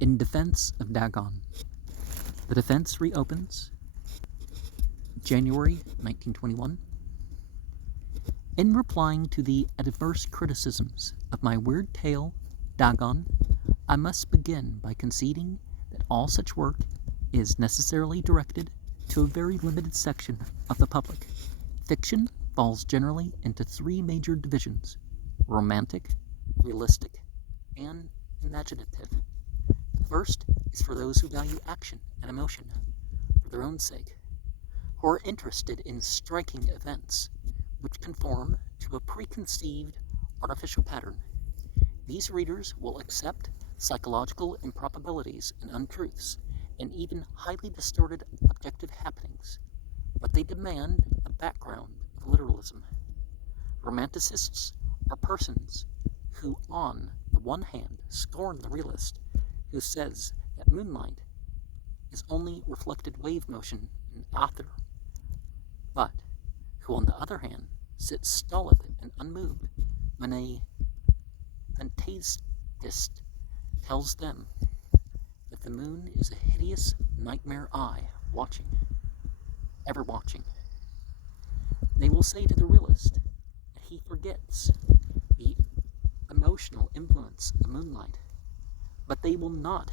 In defense of Dagon, the defense reopens, January 1921. In replying to the adverse criticisms of my weird tale, Dagon, I must begin by conceding that all such work is necessarily directed to a very limited section of the public. Fiction falls generally into three major divisions: romantic, realistic, and imaginative. The first is for those who value action and emotion for their own sake, who are interested in striking events which conform to a preconceived artificial pattern. These readers will accept psychological improbabilities and untruths, and even highly distorted objective happenings, but they demand a background of literalism. Romanticists are persons who, on the one hand, scorn the realist who says that moonlight is only reflected wave motion in ether, but who, on the other hand, sit stolid and unmoved when a fantasist tells them that the moon is a hideous nightmare eye watching, ever watching. They will say to the realist that he forgets the emotional influence of moonlight, but they will not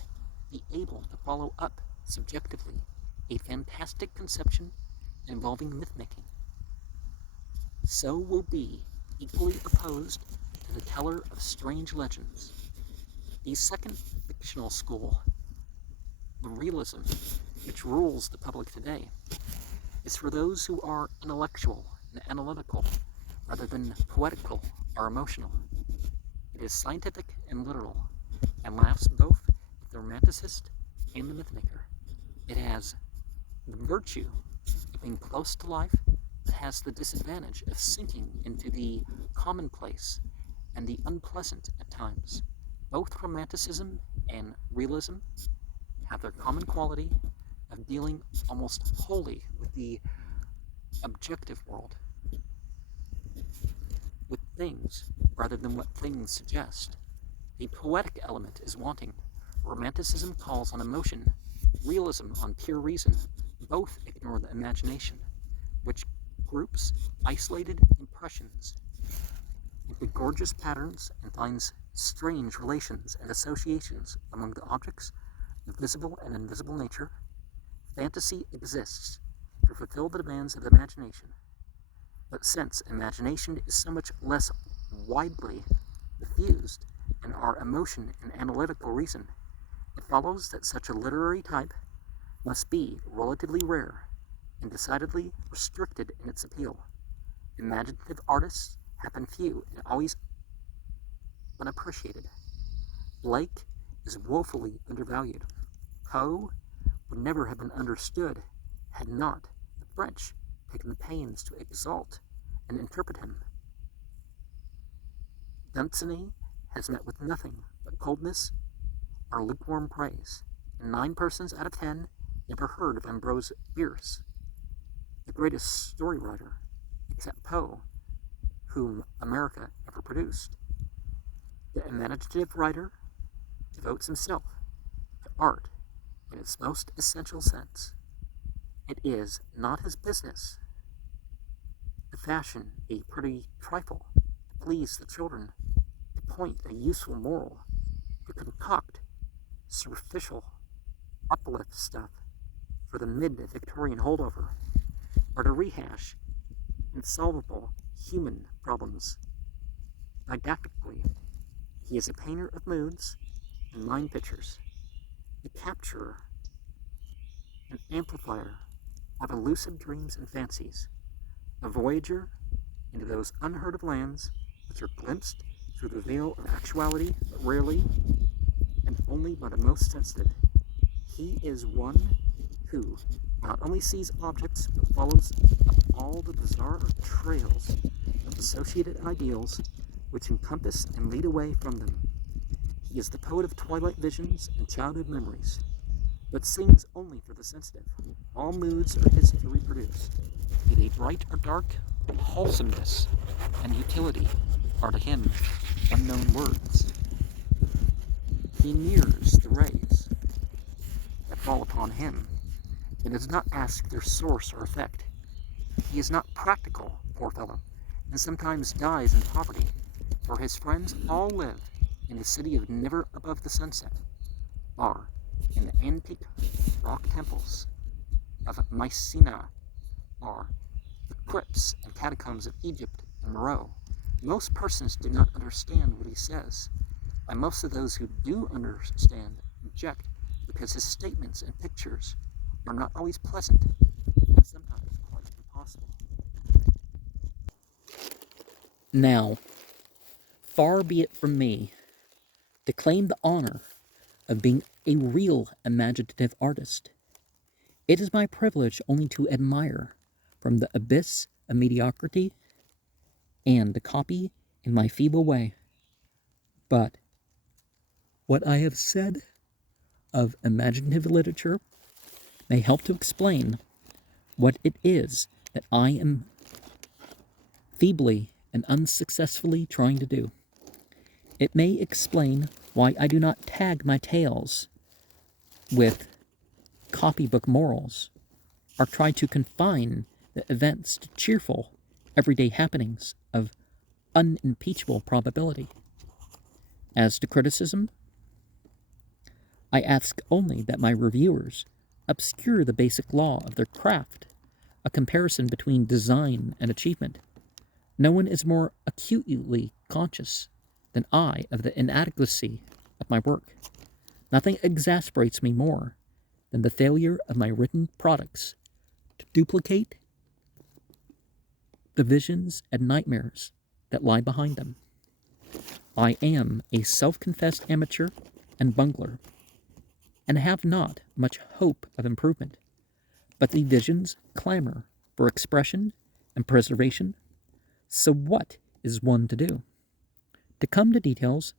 be able to follow up subjectively a fantastic conception involving myth-making. So will be equally opposed to the teller of strange legends. The second fictional school, the realism, which rules the public today, is for those who are intellectual and analytical rather than poetical or emotional. It is scientific and literal, and laughs both at the romanticist and the mythmaker. It has the virtue of being close to life, but has the disadvantage of sinking into the commonplace and the unpleasant at times. Both romanticism and realism have their common quality of dealing almost wholly with the objective world, with things rather than what things suggest. The poetic element is wanting. Romanticism calls on emotion, realism on pure reason. Both ignore the imagination, which groups isolated impressions into gorgeous patterns and finds strange relations and associations among the objects of visible and invisible nature. Fantasy exists to fulfill the demands of the imagination, but since imagination is so much less widely diffused than our emotion and analytical reason, it follows that such a literary type must be relatively rare and decidedly restricted in its appeal. Imaginative artists have been few and always unappreciated. Blake is woefully undervalued. Poe would never have been understood had not the French taken the pains to exalt and interpret him. Dunsany has met with nothing but coldness or lukewarm praise, and 9 persons out of 10 never heard of Ambrose Bierce, the greatest story writer, except Poe, whom America ever produced. The imaginative writer devotes himself to art in its most essential sense. It is not his business to fashion a pretty trifle, to please the children, to point a useful moral, to concoct superficial uplift stuff for the mid-Victorian holdover, or to rehash insolvable human problems didactically. He is a painter of moods and mind pictures, a capturer, an amplifier of elusive dreams and fancies, a voyager into those unheard of lands which are glimpsed through the veil of actuality, but rarely and only by the most sensitive. He is one who not only sees objects, but follows up all the bizarre trails of associated ideals which encompass and lead away from them. He is the poet of twilight visions and childhood memories, but sings only for the sensitive. All moods are his to reproduce, be they bright or dark. Wholesomeness and utility are to him unknown words. He mirrors the rays fall upon him. It does not ask their source or effect. He is not practical, poor fellow, and sometimes dies in poverty, for his friends all live in a city of never above the sunset, or in the antique rock temples of Mycenae, or the crypts and catacombs of Egypt and Meroe. Most persons do not understand what he says, and most of those who do understand object because his statements and pictures are not always pleasant and sometimes quite impossible. Now, far be it from me to claim the honor of being a real imaginative artist. It is my privilege only to admire from the abyss of mediocrity and to copy in my feeble way. But what I have said of imaginative literature may help to explain what it is that I am feebly and unsuccessfully trying to do. It may explain why I do not tag my tales with copybook morals, or try to confine the events to cheerful, everyday happenings of unimpeachable probability. As to criticism, I ask only that my reviewers obscure the basic law of their craft, a comparison between design and achievement. No one is more acutely conscious than I of the inadequacy of my work. Nothing exasperates me more than the failure of my written products to duplicate the visions and nightmares that lie behind them. I am a self-confessed amateur and bungler, and have not much hope of improvement, but the visions clamor for expression and preservation. So what is one to do? To come to details,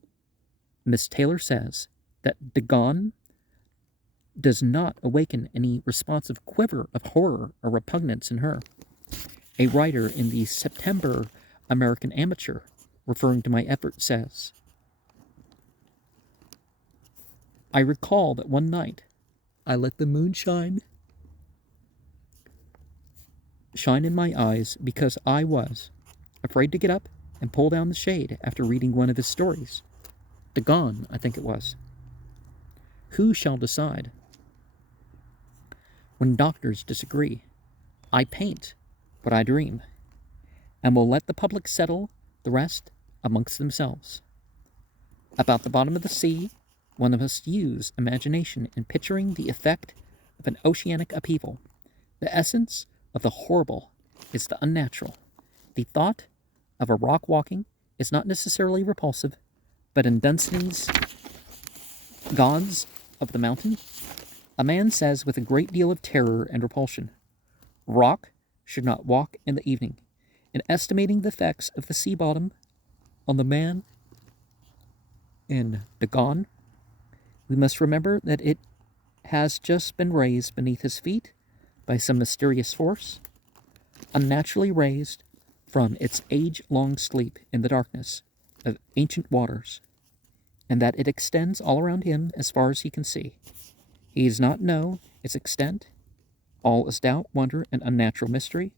Miss Taylor says that Dagon does not awaken any responsive quiver of horror or repugnance in her. A writer in the September American Amateur, referring to my effort, says, I recall that one night I let the moonshine shine in my eyes because I was afraid to get up and pull down the shade after reading one of his stories. Dagon, I think it was. Who shall decide? When doctors disagree, I paint what I dream, and will let the public settle the rest amongst themselves. About the bottom of the sea, one must use imagination in picturing the effect of an oceanic upheaval. The essence of the horrible is the unnatural. The thought of a rock walking is not necessarily repulsive, but in Dunstan's Gods of the Mountain, a man says with a great deal of terror and repulsion, rock should not walk in the evening. In estimating the effects of the sea bottom on the man in Dagon, we must remember that it has just been raised beneath his feet by some mysterious force, unnaturally raised from its age-long sleep in the darkness of ancient waters, and that it extends all around him as far as he can see. He does not know its extent. All is doubt, wonder, and unnatural mystery.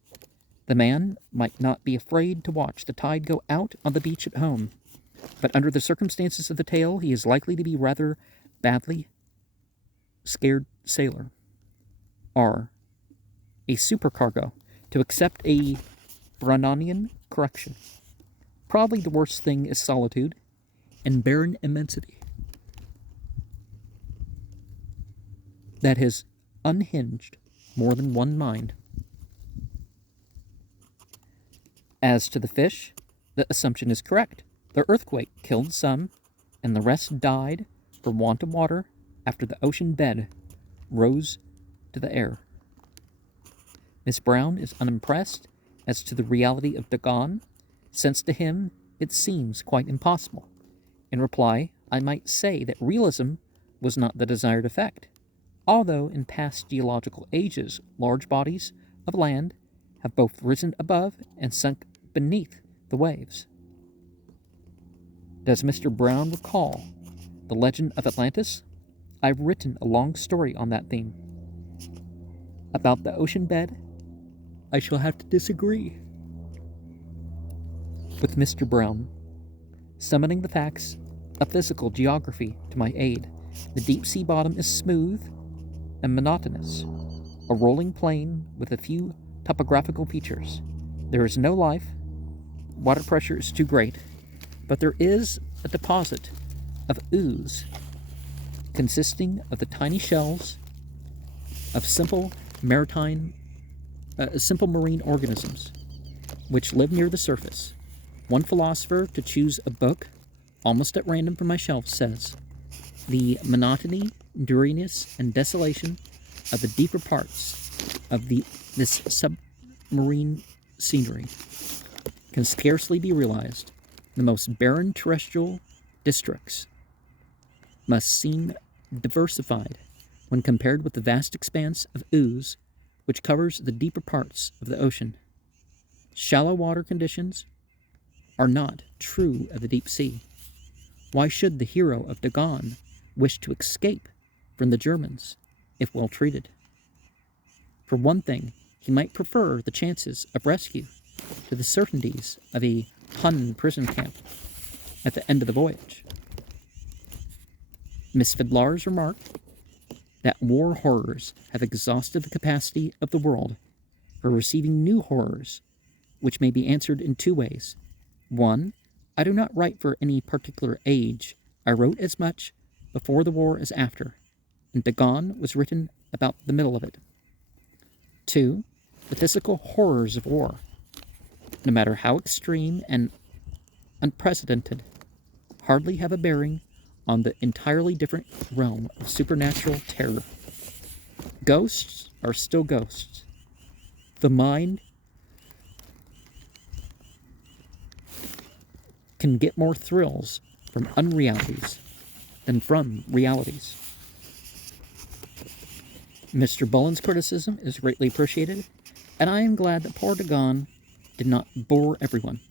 The man might not be afraid to watch the tide go out on the beach at home, but under the circumstances of the tale, he is likely to be rather badly scared sailor, or a supercargo, to accept a Brownian correction. Probably the worst thing is solitude and barren immensity that has unhinged more than one mind. As to the fish, the assumption is correct. The earthquake killed some, and the rest died for want of water after the ocean bed rose to the air. Miss Brown is unimpressed as to the reality of Dagon, since to him it seems quite impossible. In reply, I might say that realism was not the desired effect, although in past geological ages large bodies of land have both risen above and sunk beneath the waves. Does Mr. Brown recall the legend of Atlantis? I've written a long story on that theme. About the ocean bed, I shall have to disagree with Mr. Brown. Summoning the facts of physical geography to my aid, the deep sea bottom is smooth and monotonous, a rolling plain with a few topographical features. There is no life, water pressure is too great, but there is a deposit of ooze consisting of the tiny shells of simple marine organisms which live near the surface. One philosopher, to choose a book almost at random from my shelf, says, "The monotony, dreariness, and desolation of the deeper parts of this submarine scenery can scarcely be realized. The most barren terrestrial districts must seem diversified when compared with the vast expanse of ooze which covers the deeper parts of the ocean. Shallow water conditions are not true of the deep sea. Why should the hero of Dagon wish to escape from the Germans if well treated? For one thing, he might prefer the chances of rescue to the certainties of a Hun prison camp at the end of the voyage." Miss Fidlar's remark that war horrors have exhausted the capacity of the world for receiving new horrors, which may be answered in two ways. One, I do not write for any particular age. I wrote as much before the war as after, and Dagon was written about the middle of it. Two, the physical horrors of war, no matter how extreme and unprecedented, hardly have a bearing on the entirely different realm of supernatural terror. Ghosts are still ghosts. The mind can get more thrills from unrealities than from realities. Mr. Bullen's criticism is greatly appreciated, and I am glad that poor Dagon did not bore everyone.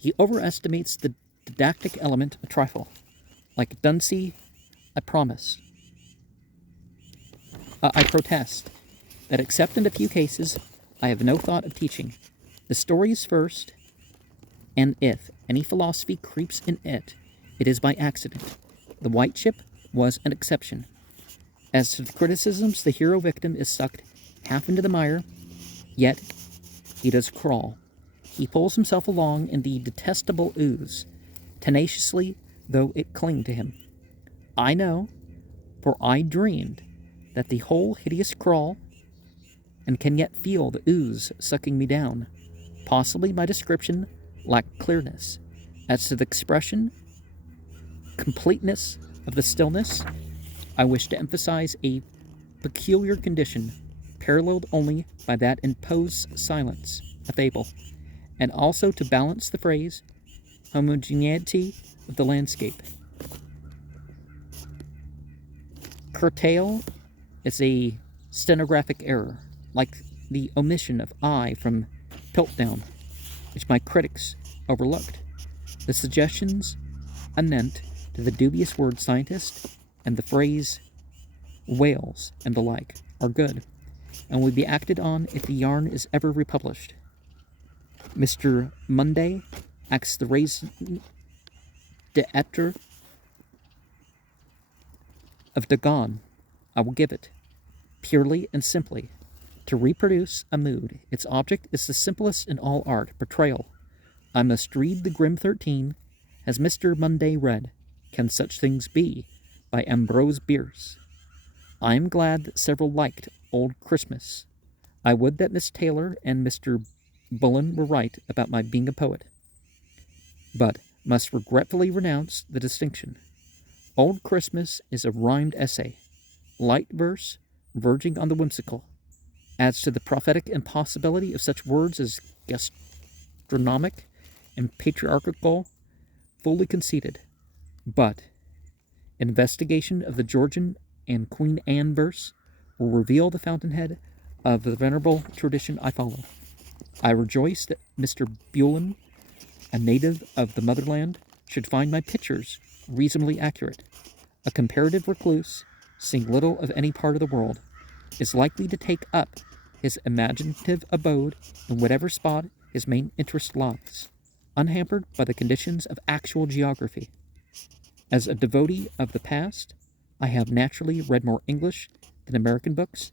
He overestimates the didactic element a trifle. Like Dunsey, I protest that except in a few cases, I have no thought of teaching. The story is first, and if any philosophy creeps in it, it is by accident. The white ship was an exception. As to the criticisms, the hero victim is sucked half into the mire, yet he does crawl. He pulls himself along in the detestable ooze, tenaciously though it cling to him. I know, for I dreamed that the whole hideous crawl, and can yet feel the ooze sucking me down. Possibly my description lacked clearness. As to the expression, completeness of the stillness, I wish to emphasize a peculiar condition, paralleled only by that imposed silence, a fable, and also to balance the phrase, homogeneity of the landscape. Curtail is a stenographic error, like the omission of I from Piltdown, which my critics overlooked. The suggestions anent to the dubious word scientist and the phrase whales and the like are good, and will be acted on if the yarn is ever republished. Mr. Monday acts the raison d'etre of Dagon. I will give it, purely and simply, to reproduce a mood. Its object is the simplest in all art, portrayal. I must read the Grim 13. Has Mr. Monday read Can Such Things Be by Ambrose Bierce? I am glad that several liked Old Christmas. I would that Miss Taylor and Mr. Bullen were right about my being a poet, but must regretfully renounce the distinction. Old Christmas is a rhymed essay, light verse, verging on the whimsical. As to the prophetic impossibility of such words as gastronomic and patriarchal, fully conceded. But investigation of the Georgian and Queen Anne verse will reveal the fountainhead of the venerable tradition I follow. I rejoice that Mr. Bullen, a native of the motherland, should find my pictures reasonably accurate. A comparative recluse, seeing little of any part of the world, is likely to take up his imaginative abode in whatever spot his main interest lies, unhampered by the conditions of actual geography. As a devotee of the past, I have naturally read more English than American books,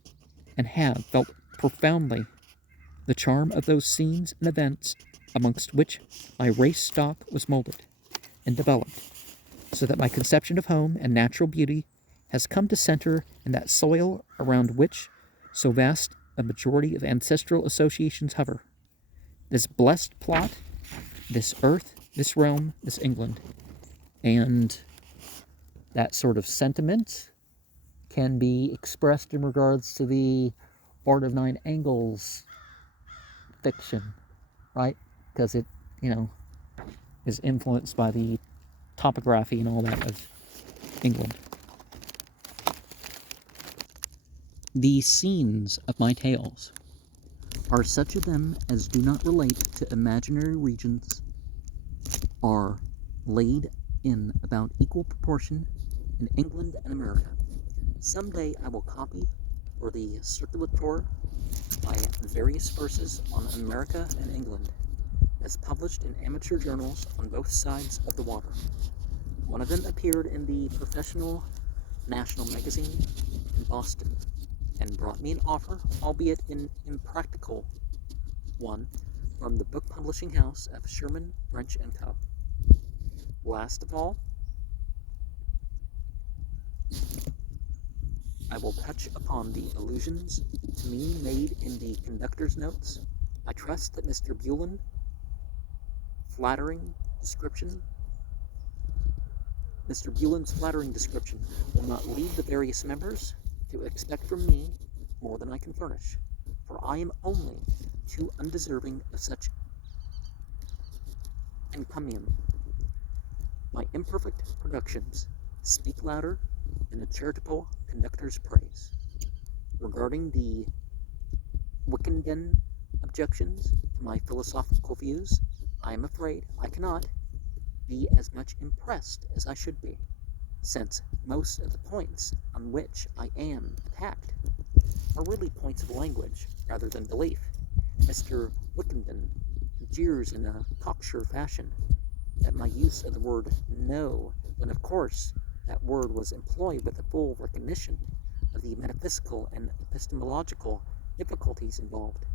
and have felt profoundly the charm of those scenes and events amongst which my race stock was molded and developed, so that my conception of home and natural beauty has come to center in that soil around which so vast a majority of ancestral associations hover. This blessed plot, this earth, this realm, this England. And that sort of sentiment can be expressed in regards to the Art of Nine Angles fiction, right? Because it, is influenced by the topography and all that of England. The scenes of my tales are such of them as do not relate to imaginary regions, are laid in about equal proportion in England and America. Someday I will copy for the circulator by various verses on America and England, as published in amateur journals on both sides of the water. One of them appeared in the Professional National Magazine in Boston, and brought me an offer, albeit an impractical one, from the book publishing house of Sherman, French & Co. Last of all, I will touch upon the allusions to me made in the conductor's notes. I trust that Mr. Bulin's flattering description will not lead the various members to expect from me more than I can furnish, for I am only too undeserving of such encomium. My imperfect productions speak louder than a charitable conductor's praise. Regarding the Wickenden objections to my philosophical views, I am afraid I cannot be as much impressed as I should be, since most of the points on which I am attacked are really points of language rather than belief. Mr. Wickenden jeers in a cocksure fashion at my use of the word no, when of course that word was employed with the full recognition of the metaphysical and epistemological difficulties involved.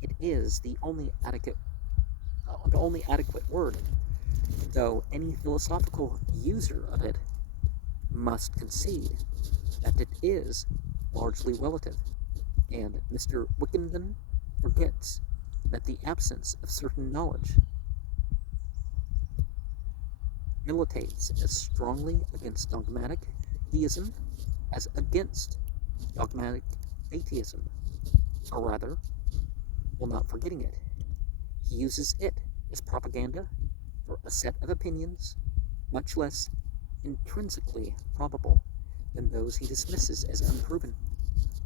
It is the only adequate word, though any philosophical user of it must concede that it is largely relative, and Mr. Wickenden forgets that the absence of certain knowledge militates as strongly against dogmatic theism as against dogmatic atheism, or rather, while not forgetting it, he uses it as propaganda for a set of opinions much less intrinsically probable than those he dismisses as unproven.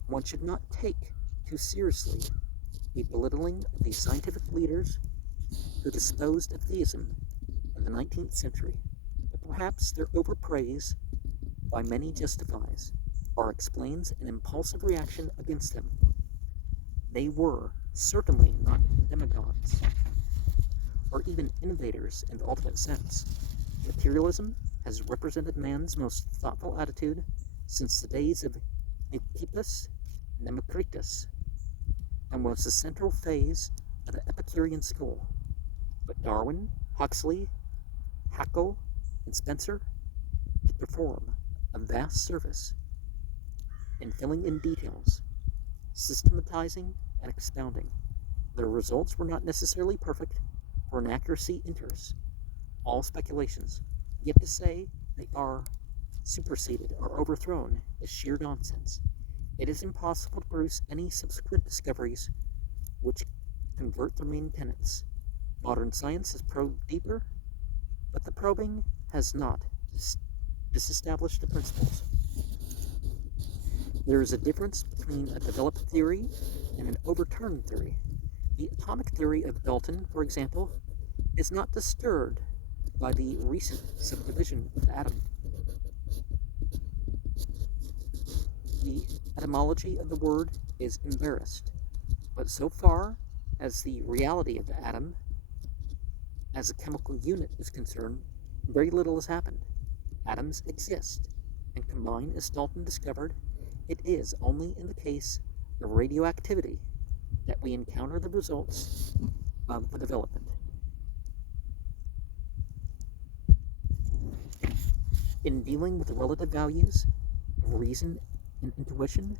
One should not take too seriously the belittling of the scientific leaders who disposed of theism in the 19th century, but perhaps their overpraise by many justifies or explains an impulsive reaction against them. They were certainly not demagogues, or even innovators in the ultimate sense. Materialism has represented man's most thoughtful attitude since the days of Epicurus and Democritus, and was the central phase of the Epicurean school. But Darwin, Huxley, Haeckel, and Spencer did perform a vast service in filling in details, systematizing, and expounding. Their results were not necessarily perfect, for inaccuracy enters all speculations, yet to say they are superseded or overthrown is sheer nonsense. It is impossible to produce any subsequent discoveries which convert their main tenets. Modern science has probed deeper, but the probing has not disestablished the principles. There is a difference between a developed theory and an overturned theory. The atomic theory of Dalton, for example, is not disturbed by the recent subdivision of the atom. The etymology of the word is embarrassed, but so far as the reality of the atom as a chemical unit is concerned, very little has happened. Atoms exist, and combine as Dalton discovered. It is only in the case of radioactivity that we encounter the results of the development. In dealing with the relative values of reason and intuition,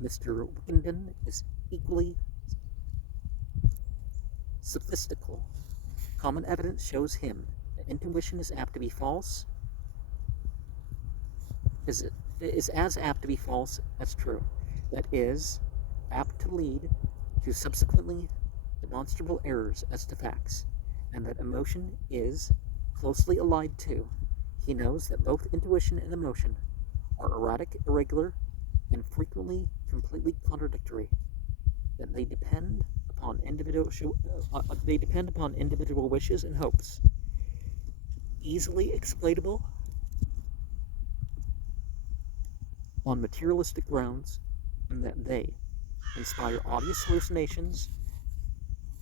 Mr. Wickenden is equally sophistical. Common evidence shows him that intuition is apt to be false, is as apt to be false as true. That is, apt to lead to subsequently demonstrable errors as to facts, and that emotion is closely allied to. He knows that both intuition and emotion are erratic, irregular, and frequently completely contradictory, that they depend upon individual wishes and hopes, easily exploitable on materialistic grounds, and that they inspire obvious hallucinations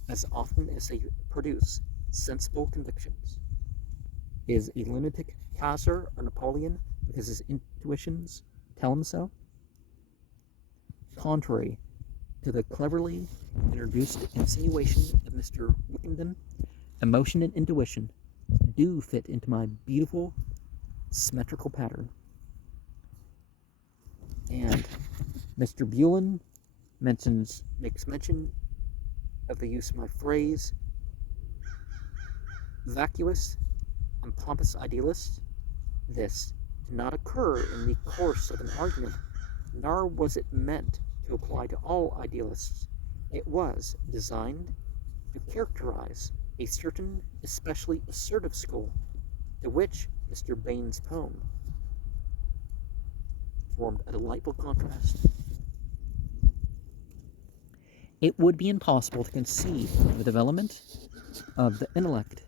as often as they produce sensible convictions. Is a lunatic Kaiser or Napoleon because his intuitions tell him so? Contrary to the cleverly introduced insinuation of Mr. Wickenden, emotion and intuition do fit into my beautiful symmetrical pattern. And Mr. Bullen makes mention of the use of my phrase, vacuous and pompous idealist. This did not occur in the course of an argument, nor was it meant to apply to all idealists. It was designed to characterize a certain especially assertive school, to which Mr. Bain's poem formed a delightful contrast. It would be impossible to conceive of the development of the intellect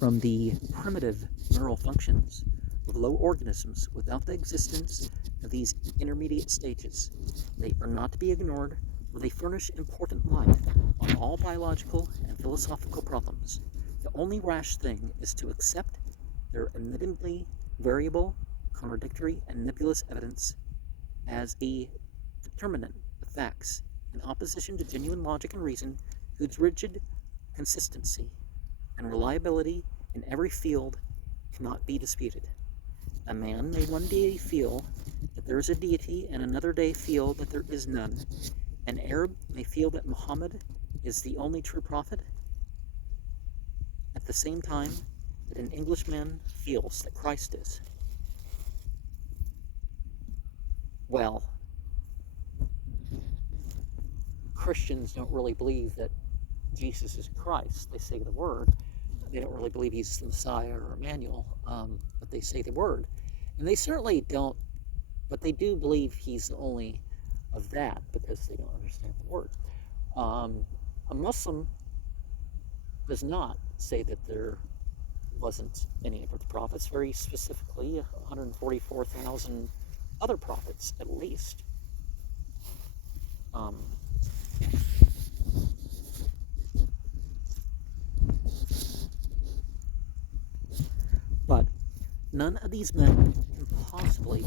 from the primitive neural functions of low organisms without the existence of these intermediate stages. They are not to be ignored, for they furnish important light on all biological and philosophical problems. The only rash thing is to accept their admittedly variable, contradictory, and nebulous evidence as a determinant of facts, in opposition to genuine logic and reason, whose rigid consistency and reliability in every field cannot be disputed. A man may one day feel that there is a deity and another day feel that there is none. An Arab may feel that Muhammad is the only true prophet at the same time that an Englishman feels that Christ is. Well, Christians don't really believe that Jesus is Christ. They say the word. They don't really believe he's the Messiah or Emmanuel, but they say the word. And they certainly don't, but they do believe he's the only of that because they don't understand the word. A Muslim does not say that there wasn't any other prophets, very specifically 144,000 other prophets at least. But none of these men can possibly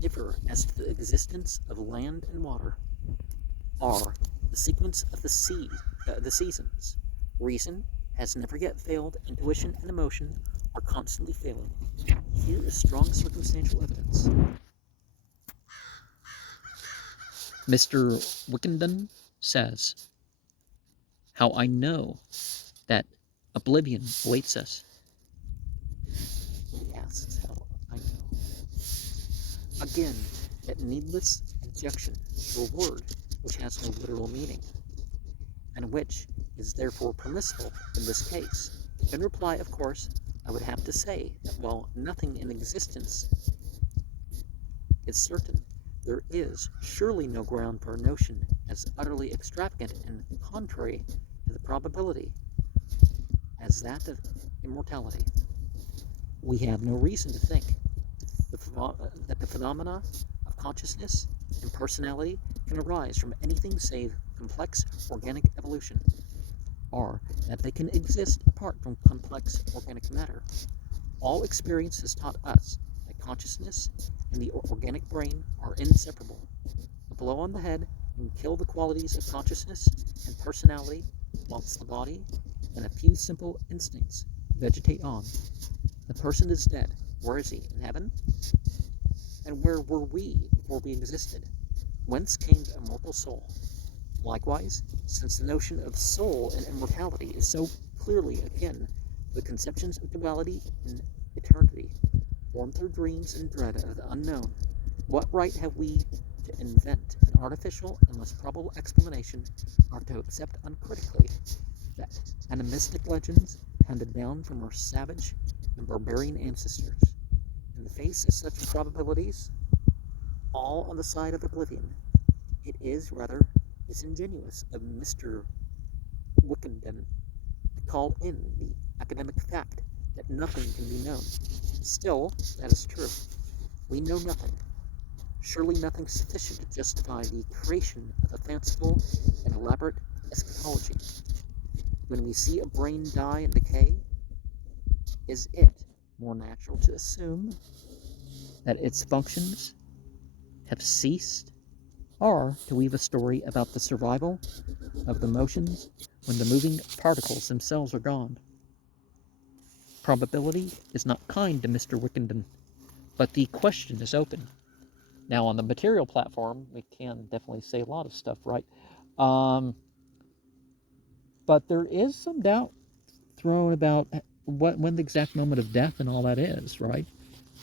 differ as to the existence of land and water, or the sequence of the seasons. Reason has never yet failed. Intuition and emotion are constantly failing. Here is strong circumstantial evidence. Mr. Wickenden says, "How I know that oblivion awaits us." He asks how I know. Again, that needless objection to a word which has no literal meaning, and which is therefore permissible in this case. In reply, of course, I would have to say that while nothing in existence is certain, there is surely no ground for a notion as utterly extravagant and contrary to the probability as that of immortality. We have no reason to think that the phenomena of consciousness and personality can arise from anything save complex organic evolution, or that they can exist apart from complex organic matter. All experience has taught us that consciousness and the organic brain are inseparable. A blow on the head can kill the qualities of consciousness and personality, whilst the body and a few simple instincts vegetate on. The person is dead. Where is he? In heaven? And where were we before we existed? Whence came the immortal soul? Likewise, since the notion of soul and immortality is so clearly akin to the conceptions of duality and eternity, formed through dreams and dread of the unknown, what right have we to invent an artificial and less probable explanation, or to accept uncritically that animistic legends handed down from our savage and barbarian ancestors? In the face of such probabilities, all on the side of oblivion, it is rather disingenuous of Mr. Wickenden to call in the academic fact that nothing can be known. Still, that is true. We know nothing. Surely nothing sufficient to justify the creation of a fanciful and elaborate eschatology. When we see a brain die and decay, is it more natural to assume that its functions have ceased, or to weave a story about the survival of the motions when the moving particles themselves are gone? Probability is not kind to Mr. Wickenden, but the question is open. Now, on the material platform, we can definitely say a lot of stuff, right? But there is some doubt thrown about when the exact moment of death and all that is, right?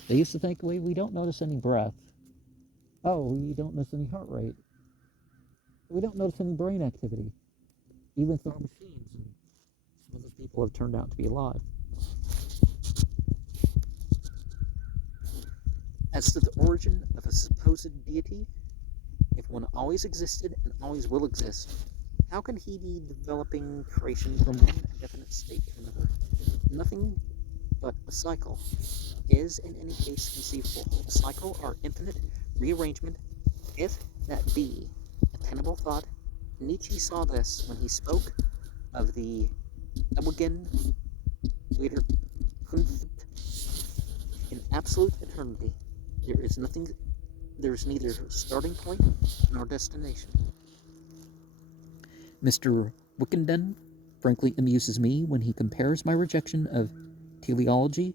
They used to think we don't notice any breath. Oh, we don't notice any heart rate. We don't notice any brain activity, even through our machines. And some of those people have turned out to be alive. As to the origin of a supposed deity, if one always existed and always will exist, how can he be developing creation from one definite state to another? Nothing but a cycle is in any case conceivable. A cycle or infinite rearrangement, if that be a tenable thought. Nietzsche saw this when he spoke of the Ewigen Wiederkunft in absolute eternity. There is neither starting point nor destination. Mr. Wickenden frankly amuses me when he compares my rejection of teleology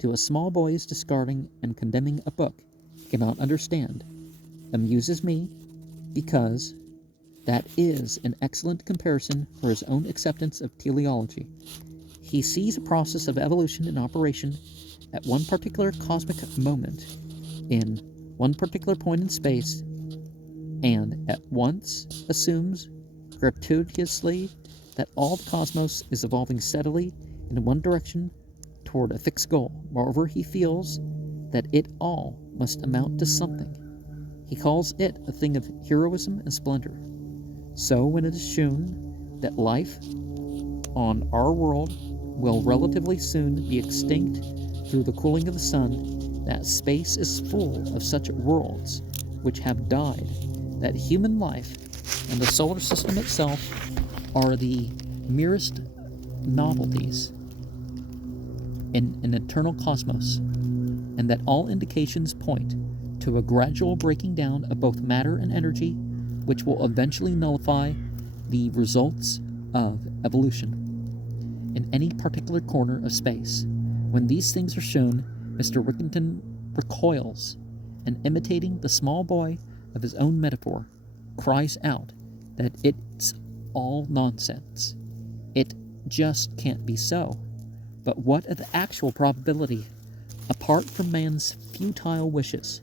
to a small boy's discarding and condemning a book he cannot understand. Amuses me because that is an excellent comparison for his own acceptance of teleology. He sees a process of evolution in operation at one particular cosmic moment, in one particular point in space, and at once assumes gratuitously that all the cosmos is evolving steadily in one direction toward a fixed goal. Moreover, he feels that it all must amount to something. He calls it a thing of heroism and splendor. So when it is shown that life on our world will relatively soon be extinct through the cooling of the sun, that space is full of such worlds which have died, that human life and the solar system itself are the merest novelties in an eternal cosmos, and that all indications point to a gradual breaking down of both matter and energy, which will eventually nullify the results of evolution in any particular corner of space. When these things are shown, Mr. Wickenden recoils, and imitating the small boy of his own metaphor, cries out that it's all nonsense. It just can't be so. But what of the actual probability? Apart from man's futile wishes,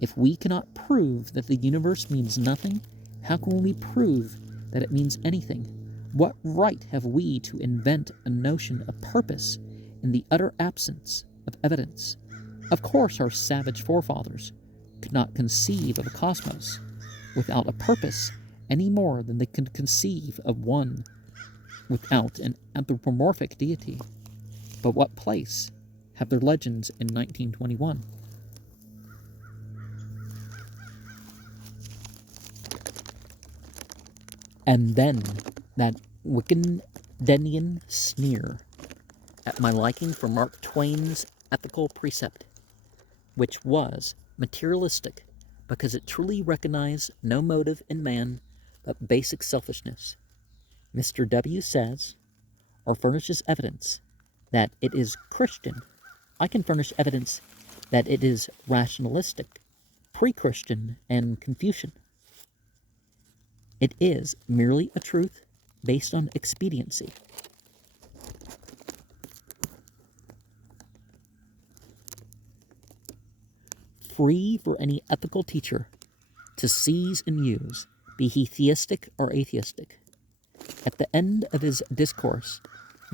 if we cannot prove that the universe means nothing, how can we prove that it means anything? What right have we to invent a notion of purpose in the utter absence of evidence? Of course, our savage forefathers could not conceive of a cosmos without a purpose any more than they could conceive of one without an anthropomorphic deity. But what place have their legends in 1921? And then that Wittgendenian sneer at my liking for Mark Twain's ethical precept, which was materialistic because it truly recognized no motive in man but basic selfishness. Mr. W. says, or furnishes evidence, that it is Christian. I can furnish evidence that it is rationalistic, pre-Christian, and Confucian. It is merely a truth based on expediency. Free for any ethical teacher to seize and use, be he theistic or atheistic. At the end of his discourse,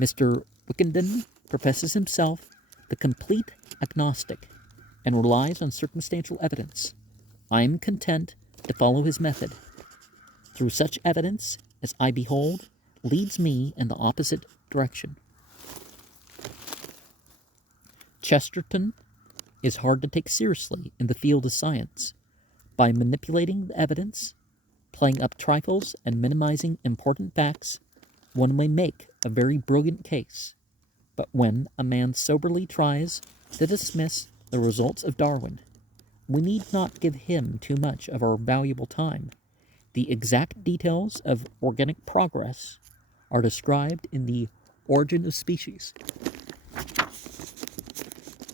Mr. Wickenden professes himself the complete agnostic and relies on circumstantial evidence. I am content to follow his method. Through such evidence as I behold leads me in the opposite direction. Chesterton is hard to take seriously in the field of science. By manipulating the evidence, playing up trifles, and minimizing important facts, one may make a very brilliant case. But when a man soberly tries to dismiss the results of Darwin, we need not give him too much of our valuable time. The exact details of organic progress are described in The Origin of Species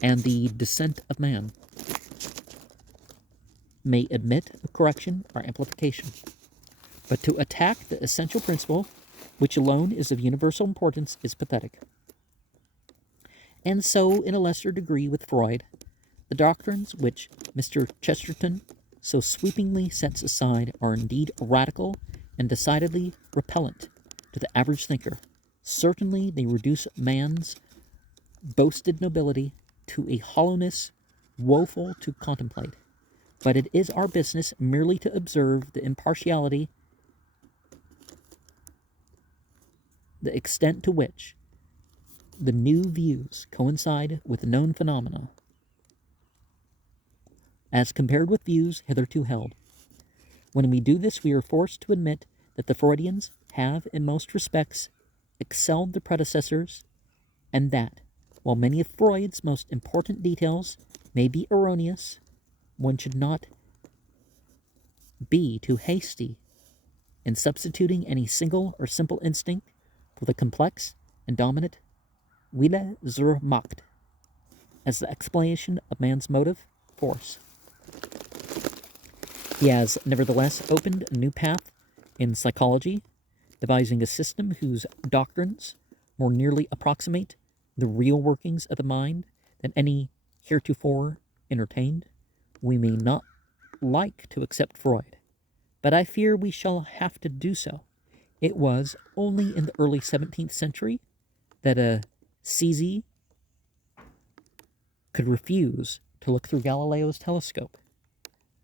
and The Descent of Man, may admit of correction or amplification. But to attack the essential principle, which alone is of universal importance, is pathetic. And so, in a lesser degree with Freud, the doctrines which Mr. Chesterton so sweepingly sets aside are indeed radical and decidedly repellent to the average thinker. Certainly they reduce man's boasted nobility to a hollowness woeful to contemplate. But it is our business merely to observe the impartiality, the extent to which the new views coincide with known phenomena, as compared with views hitherto held. When we do this, we are forced to admit that the Freudians have, in most respects, excelled their predecessors, and that, while many of Freud's most important details may be erroneous, one should not be too hasty in substituting any single or simple instinct for the complex and dominant Wille zur Macht as the explanation of man's motive force. He has nevertheless opened a new path in psychology, devising a system whose doctrines more nearly approximate the real workings of the mind than any heretofore entertained. We may not like to accept Freud, but I fear we shall have to do so. It was only in the early 17th century that a Sisi could refuse to look through Galileo's telescope,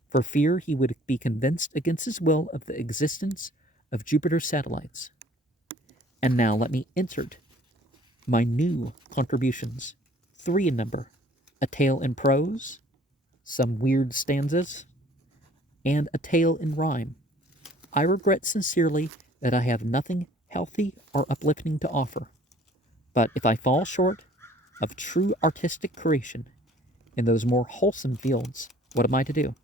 for fear he would be convinced against his will of the existence of Jupiter's satellites. And now let me insert my new contributions, 3 in number: a tale in prose, some weird stanzas, and a tale in rhyme. I regret sincerely that I have nothing healthy or uplifting to offer, but if I fall short of true artistic creation in those more wholesome fields, what am I to do?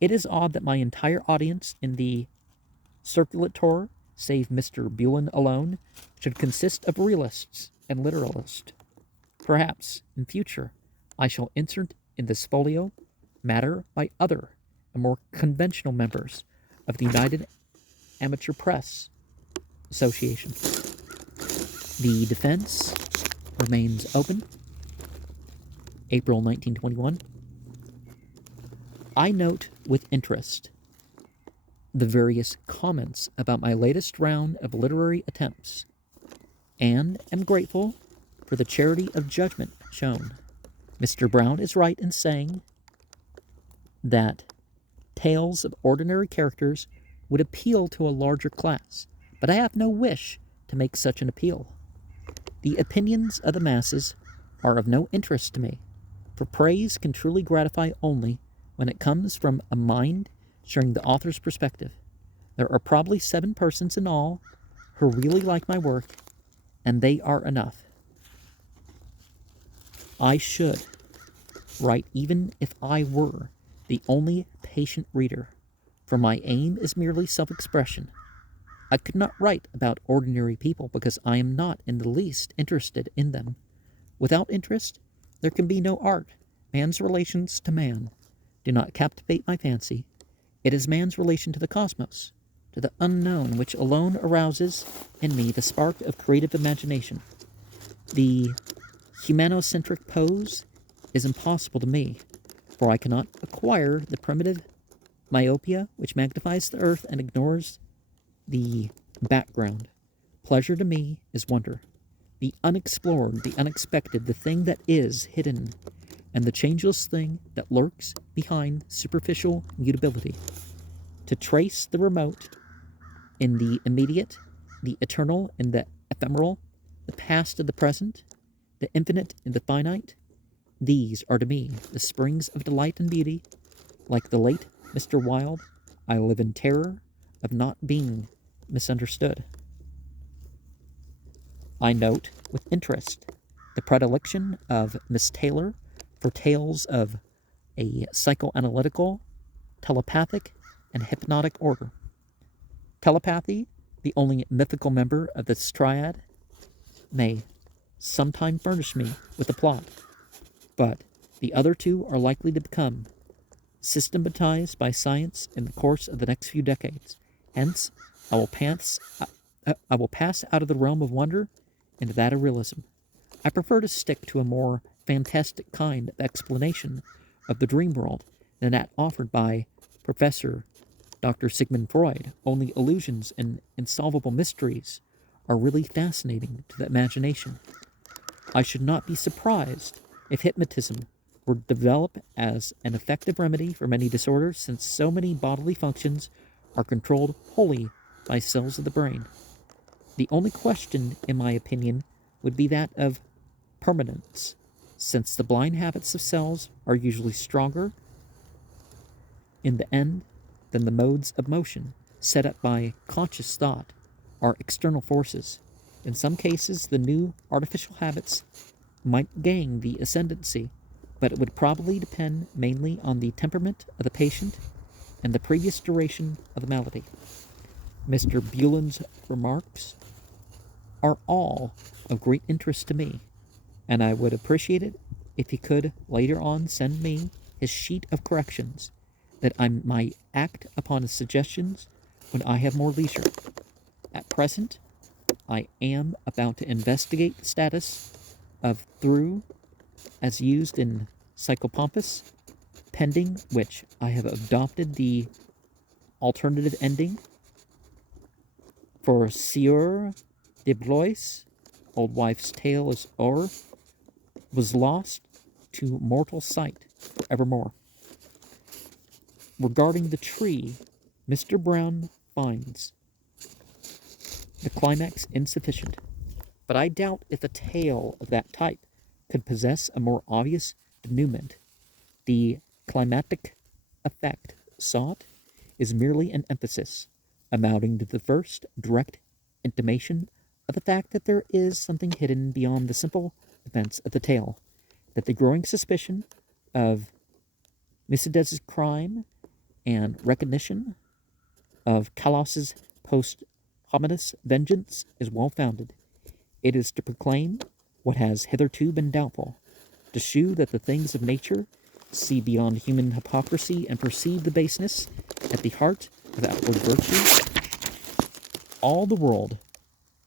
It is odd that my entire audience in the circulator, save Mr. Bullen alone, should consist of realists and literalists. Perhaps, in future, I shall insert in this folio matter by other and more conventional members of the United Amateur Press Association. The defense remains open. April 1921. I note with interest the various comments about my latest round of literary attempts, and am grateful for the charity of judgment shown. Mr. Brown is right in saying that tales of ordinary characters would appeal to a larger class, but I have no wish to make such an appeal. The opinions of the masses are of no interest to me, for praise can truly gratify only when it comes from a mind sharing the author's perspective. There are probably 7 persons in all who really like my work, and they are enough. I should write even if I were the only patient reader, for my aim is merely self-expression. I could not write about ordinary people because I am not in the least interested in them. Without interest, there can be no art. Man's relations to man do not captivate my fancy. It is man's relation to the cosmos, to the unknown, which alone arouses in me the spark of creative imagination. The humanocentric pose is impossible to me, for I cannot acquire the primitive myopia which magnifies the earth and ignores the background. Pleasure to me is wonder, the unexplored, the unexpected, the thing that is hidden, and the changeless thing that lurks behind superficial mutability. To trace the remote in the immediate, the eternal in the ephemeral, the past in the present, the infinite in the finite, these are to me the springs of delight and beauty. Like the late Mr. Wilde, I live in terror of not being misunderstood. I note with interest the predilection of Miss Taylor for tales of a psychoanalytical, telepathic, and hypnotic order. Telepathy, the only mythical member of this triad, may sometime furnish me with a plot, but the other two are likely to become systematized by science in the course of the next few decades. Hence, I will pass out of the realm of wonder into that of realism. I prefer to stick to a more fantastic kind of explanation of the dream world than that offered by Professor Dr. Sigmund Freud. Only illusions and insolvable mysteries are really fascinating to the imagination. I should not be surprised if hypnotism were developed as an effective remedy for many disorders, since so many bodily functions are controlled wholly by cells of the brain. The only question, in my opinion, would be that of permanence, since the blind habits of cells are usually stronger in the end than the modes of motion set up by conscious thought are external forces. In some cases, the new artificial habits might gain the ascendancy, but it would probably depend mainly on the temperament of the patient and the previous duration of the malady. Mr. Buellen's remarks are all of great interest to me, and I would appreciate it if he could later on send me his sheet of corrections, that I might act upon his suggestions when I have more leisure. At present, I am about to investigate the status of through as used in Psychopompus, pending which I have adopted the alternative ending. For Sieur de Blois, old wife's tale is o'er, was lost to mortal sight for evermore. Regarding the tree, Mr. Brown finds the climax insufficient, but I doubt if a tale of that type could possess a more obvious denouement. The climatic effect sought is merely an emphasis, amounting to the first direct intimation of the fact that there is something hidden beyond the simple events of the tale, that the growing suspicion of Misides's crime and recognition of Kalos's posthumous vengeance is well founded. It is to proclaim what has hitherto been doubtful, to shew that the things of nature see beyond human hypocrisy and perceive the baseness at the heart of outward virtue. All the world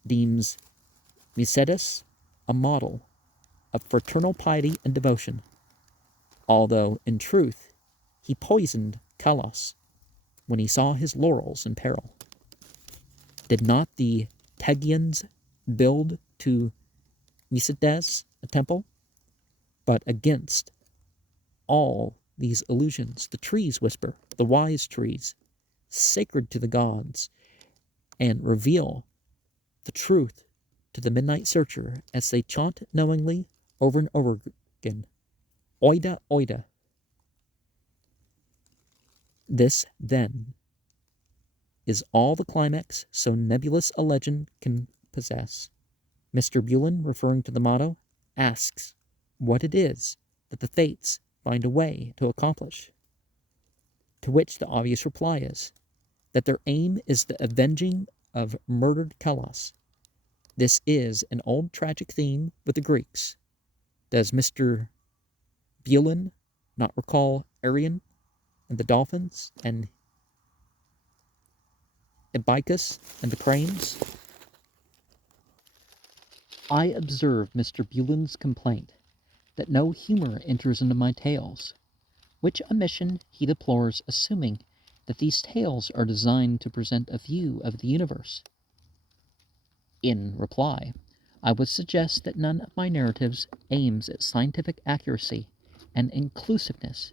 deems Micedes a model of fraternal piety and devotion, although in truth he poisoned Kalos when he saw his laurels in peril. Did not the Tegians build to Micedes a temple? But against all these illusions, the trees whisper, the wise trees, sacred to the gods, and reveal the truth to the midnight searcher as they chaunt knowingly over and over again. Oida, oida. This, then, is all the climax so nebulous a legend can possess. Mr. Bullen, referring to the motto, asks what it is that the fates find a way to accomplish. To which the obvious reply is that their aim is the avenging of murdered Kalos. This is an old tragic theme with the Greeks. Does Mr. Bullen not recall Arion and the dolphins and Ibycus and the cranes? I observe Mr. Bullen's complaint that no humor enters into my tales, which omission he deplores, assuming that these tales are designed to present a view of the universe. In reply, I would suggest that none of my narratives aims at scientific accuracy and inclusiveness,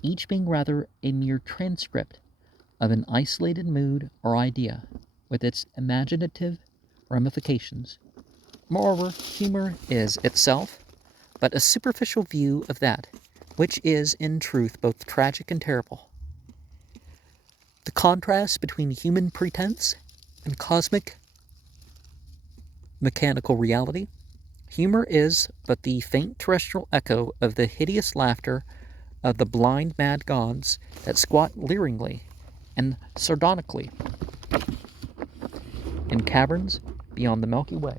each being rather a mere transcript of an isolated mood or idea with its imaginative ramifications. Moreover, humor is itself but a superficial view of that which is in truth both tragic and terrible. The contrast between human pretense and cosmic mechanical reality. Humor is but the faint terrestrial echo of the hideous laughter of the blind mad gods that squat leeringly and sardonically in caverns beyond the Milky Way.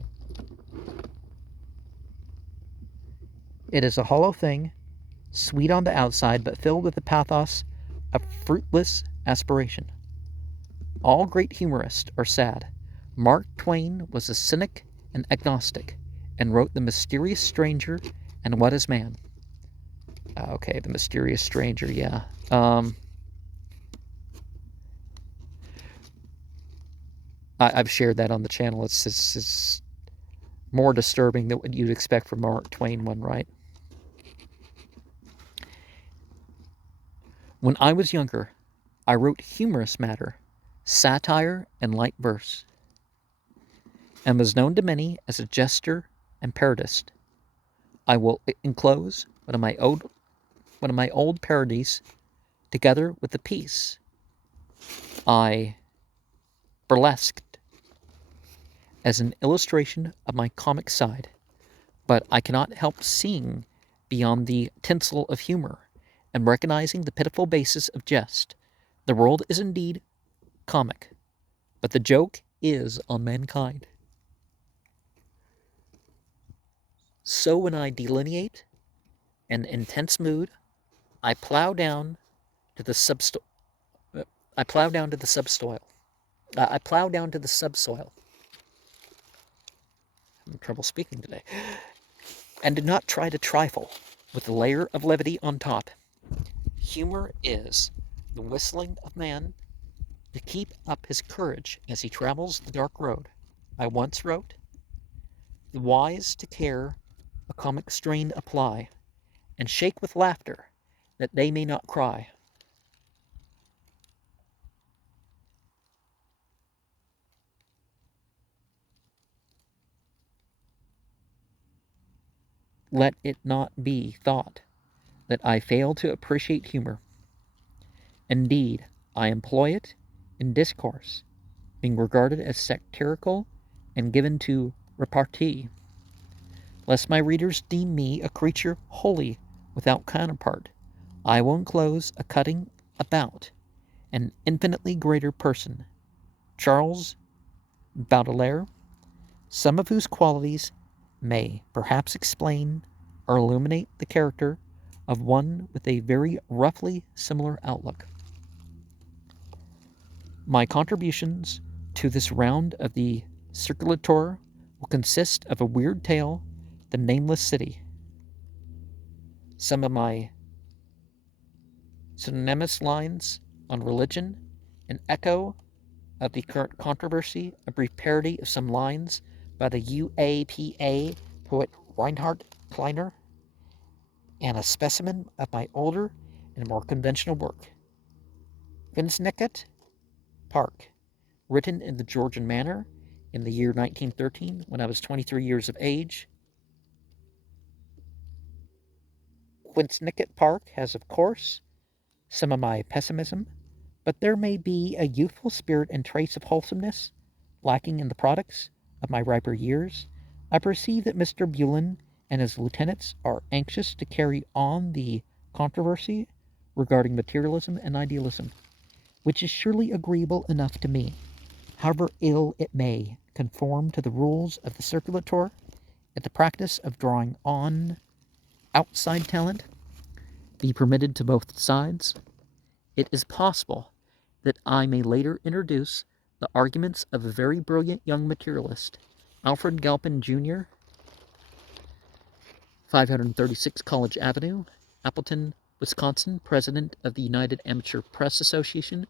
It is a hollow thing, sweet on the outside, but filled with the pathos of fruitless aspiration. All great humorists are sad. Mark Twain was a cynic and agnostic, and wrote The Mysterious Stranger and What is Man? Okay, The Mysterious Stranger, yeah. I've shared that on the channel. It's more disturbing than what you'd expect from Mark Twain one, right? When I was younger, I wrote humorous matter, satire and light verse, and was known to many as a jester and parodist. I will enclose one of my old parodies, together with the piece I burlesqued, as an illustration of my comic side, but I cannot help seeing beyond the tinsel of humor and recognizing the pitiful basis of jest. The world is indeed comic, but the joke is on mankind. So when I delineate an intense mood, I plow down to the subsoil. I plow down to the subsoil. I'm having trouble speaking today. And do not try to trifle with the layer of levity on top. Humor is the whistling of man to keep up his courage as he travels the dark road. I once wrote, the wise to care a comic strain apply, and shake with laughter that they may not cry. Let it not be thought that I fail to appreciate humor. Indeed, I employ it in discourse, being regarded as satirical and given to repartee, lest my readers deem me a creature wholly without counterpart. I will enclose a cutting about an infinitely greater person, Charles Baudelaire, some of whose qualities may perhaps explain or illuminate the character of one with a very roughly similar outlook. My contributions to this round of the circulator will consist of a weird tale, The Nameless City, some of my synonymous lines on religion, an echo of the current controversy, a brief parody of some lines by the UAPA poet Reinhard Kleiner, and a specimen of my older and more conventional work. Finsnicket Park, written in the Georgian manner in the year 1913 when I was 23 years of age. Finsnicket Park has, of course, some of my pessimism, but there may be a youthful spirit and trace of wholesomeness lacking in the products of my riper years. I perceive that Mr. Bullen and his lieutenants are anxious to carry on the controversy regarding materialism and idealism, which is surely agreeable enough to me, however ill it may conform to the rules of the circulator at the practice of drawing on outside talent be permitted to both sides. It is possible that I may later introduce the arguments of a very brilliant young materialist, Alfred Galpin, Jr., 536 College Avenue, Appleton, Wisconsin, president of the United Amateur Press Association.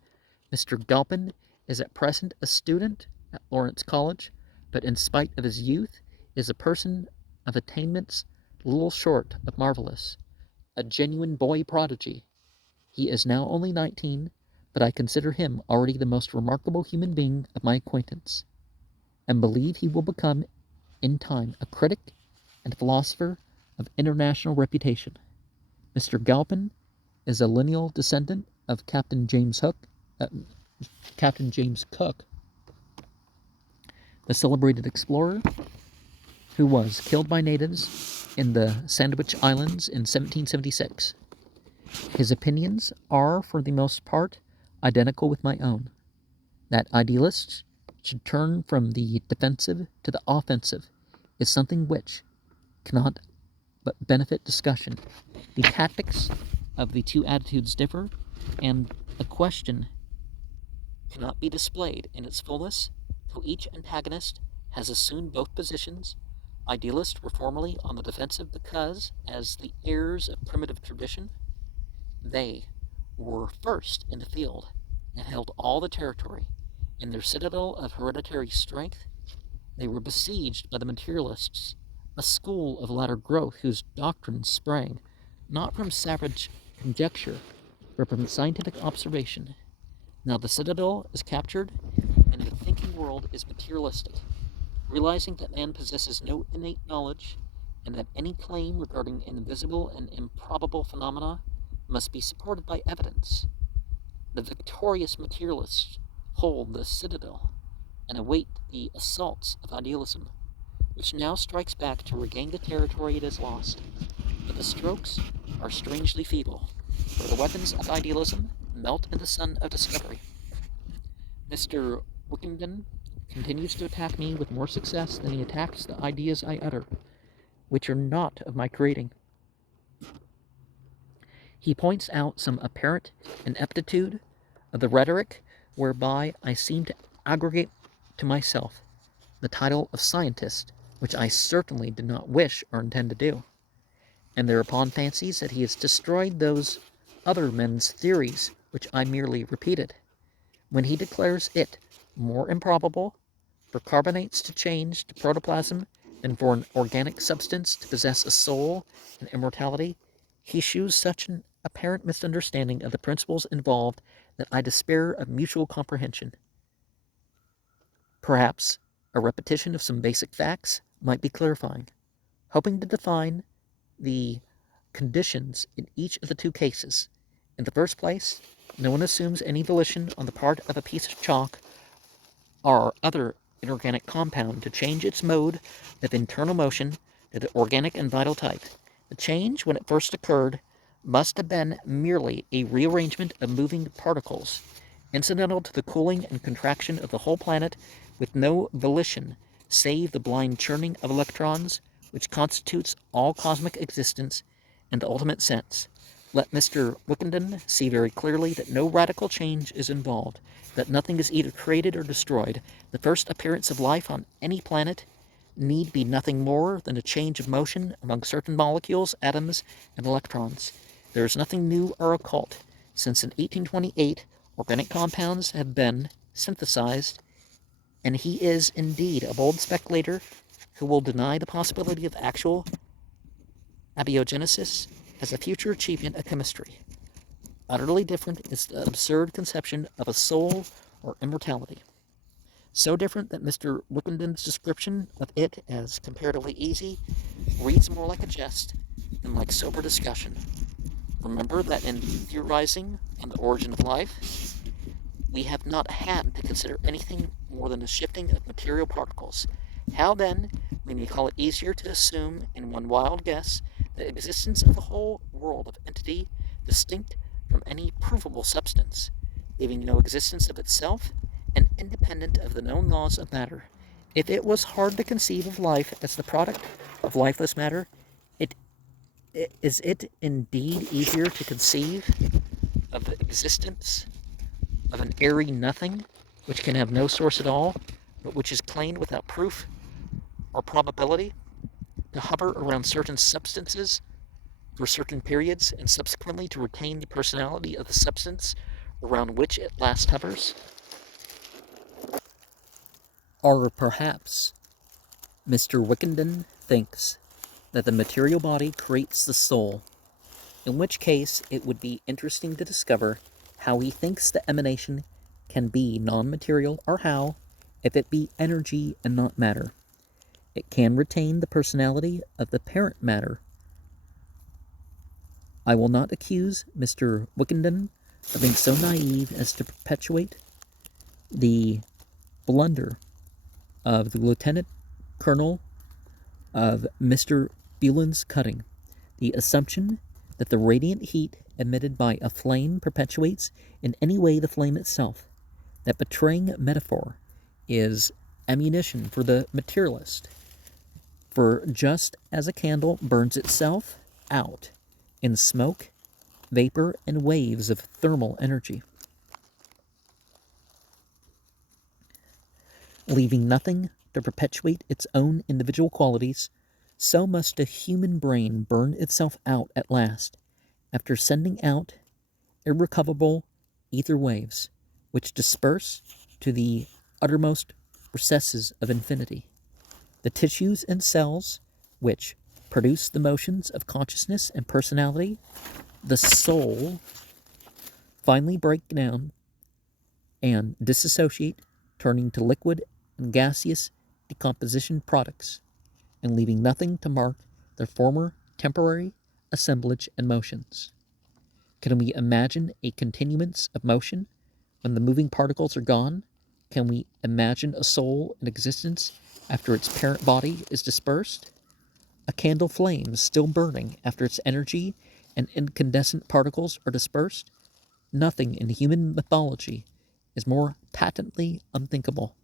Mr. Galpin is at present a student at Lawrence College, but in spite of his youth, is a person of attainments little short of marvelous, a genuine boy prodigy. He is now only 19, but I consider him already the most remarkable human being of my acquaintance, and believe he will become in time a critic and philosopher of international reputation. Mr. Galpin is a lineal descendant of Captain James Cook, the celebrated explorer who was killed by natives in the Sandwich Islands in 1776. His opinions are, for the most part, identical with my own, that idealists should turn from the defensive to the offensive is something which cannot but benefit discussion. The tactics of the two attitudes differ, and a question cannot be displayed in its fullness till each antagonist has assumed both positions. Idealists were formerly on the defensive because, as the heirs of primitive tradition, they were first in the field and held all the territory. In their citadel of hereditary strength, they were besieged by the materialists, a school of latter growth whose doctrines sprang not from savage conjecture, but from scientific observation. Now the citadel is captured, and the thinking world is materialistic, realizing that man possesses no innate knowledge, and that any claim regarding invisible and improbable phenomena must be supported by evidence. The victorious materialists hold the citadel and await the assaults of idealism, which now strikes back to regain the territory it has lost. But the strokes are strangely feeble, for the weapons of idealism melt in the sun of discovery. Mr. Wickenden continues to attack me with more success than he attacks the ideas I utter, which are not of my creating. He points out some apparent ineptitude of the rhetoric whereby I seem to aggregate to myself the title of scientist, which I certainly did not wish or intend to do, and thereupon fancies that he has destroyed those other men's theories which I merely repeated, when he declares it more improbable for carbonates to change to protoplasm than for an organic substance to possess a soul and immortality. He shews such an apparent misunderstanding of the principles involved that I despair of mutual comprehension. Perhaps a repetition of some basic facts might be clarifying. Hoping to define the conditions in each of the two cases. In the first place, no one assumes any volition on the part of a piece of chalk or other inorganic compound to change its mode of internal motion to the organic and vital type. The change, when it first occurred, must have been merely a rearrangement of moving particles, incidental to the cooling and contraction of the whole planet, with no volition save the blind churning of electrons, which constitutes all cosmic existence in the ultimate sense. Let Mr. Wickenden see very clearly that no radical change is involved, that nothing is either created or destroyed. The first appearance of life on any planet need be nothing more than a change of motion among certain molecules, atoms, and electrons. There is nothing new or occult, since in 1828 organic compounds have been synthesized, and he is indeed a bold speculator who will deny the possibility of actual abiogenesis as a future achievement of chemistry. Utterly different is the absurd conception of a soul or immortality. So different that Mr. Wickenden's description of it as comparatively easy reads more like a jest than like sober discussion. Remember that in theorizing on the origin of life, we have not had to consider anything more than the shifting of material particles. How then, we may call it easier to assume in one wild guess the existence of a whole world of entity distinct from any provable substance, leaving no existence of itself and independent of the known laws of matter. If it was hard to conceive of life as the product of lifeless matter, is it indeed easier to conceive of the existence of an airy nothing, which can have no source at all, but which is claimed without proof or probability to hover around certain substances for certain periods and subsequently to retain the personality of the substance around which it last hovers? Or perhaps Mr. Wickenden thinks that the material body creates the soul, in which case it would be interesting to discover how he thinks the emanation can be non-material, or how, if it be energy and not matter, it can retain the personality of the parent matter. I will not accuse Mr. Wickenden of being so naive as to perpetuate the blunder of the Lieutenant Colonel of Mr. Buelen's cutting, the assumption that the radiant heat emitted by a flame perpetuates in any way the flame itself. That betraying metaphor is ammunition for the materialist. For just as a candle burns itself out in smoke, vapor, and waves of thermal energy, leaving nothing to perpetuate its own individual qualities, so must a human brain burn itself out at last, after sending out irrecoverable ether waves, which disperse to the uttermost recesses of infinity. The tissues and cells which produce the motions of consciousness and personality, the soul, finally break down and dissociate, turning to liquid and gaseous decomposition products, and leaving nothing to mark their former temporary assemblage and motions. Can we imagine a continuance of motion when the moving particles are gone? Can we imagine a soul in existence after its parent body is dispersed? A candle flame still burning after its energy and incandescent particles are dispersed? Nothing in human mythology is more patently unthinkable,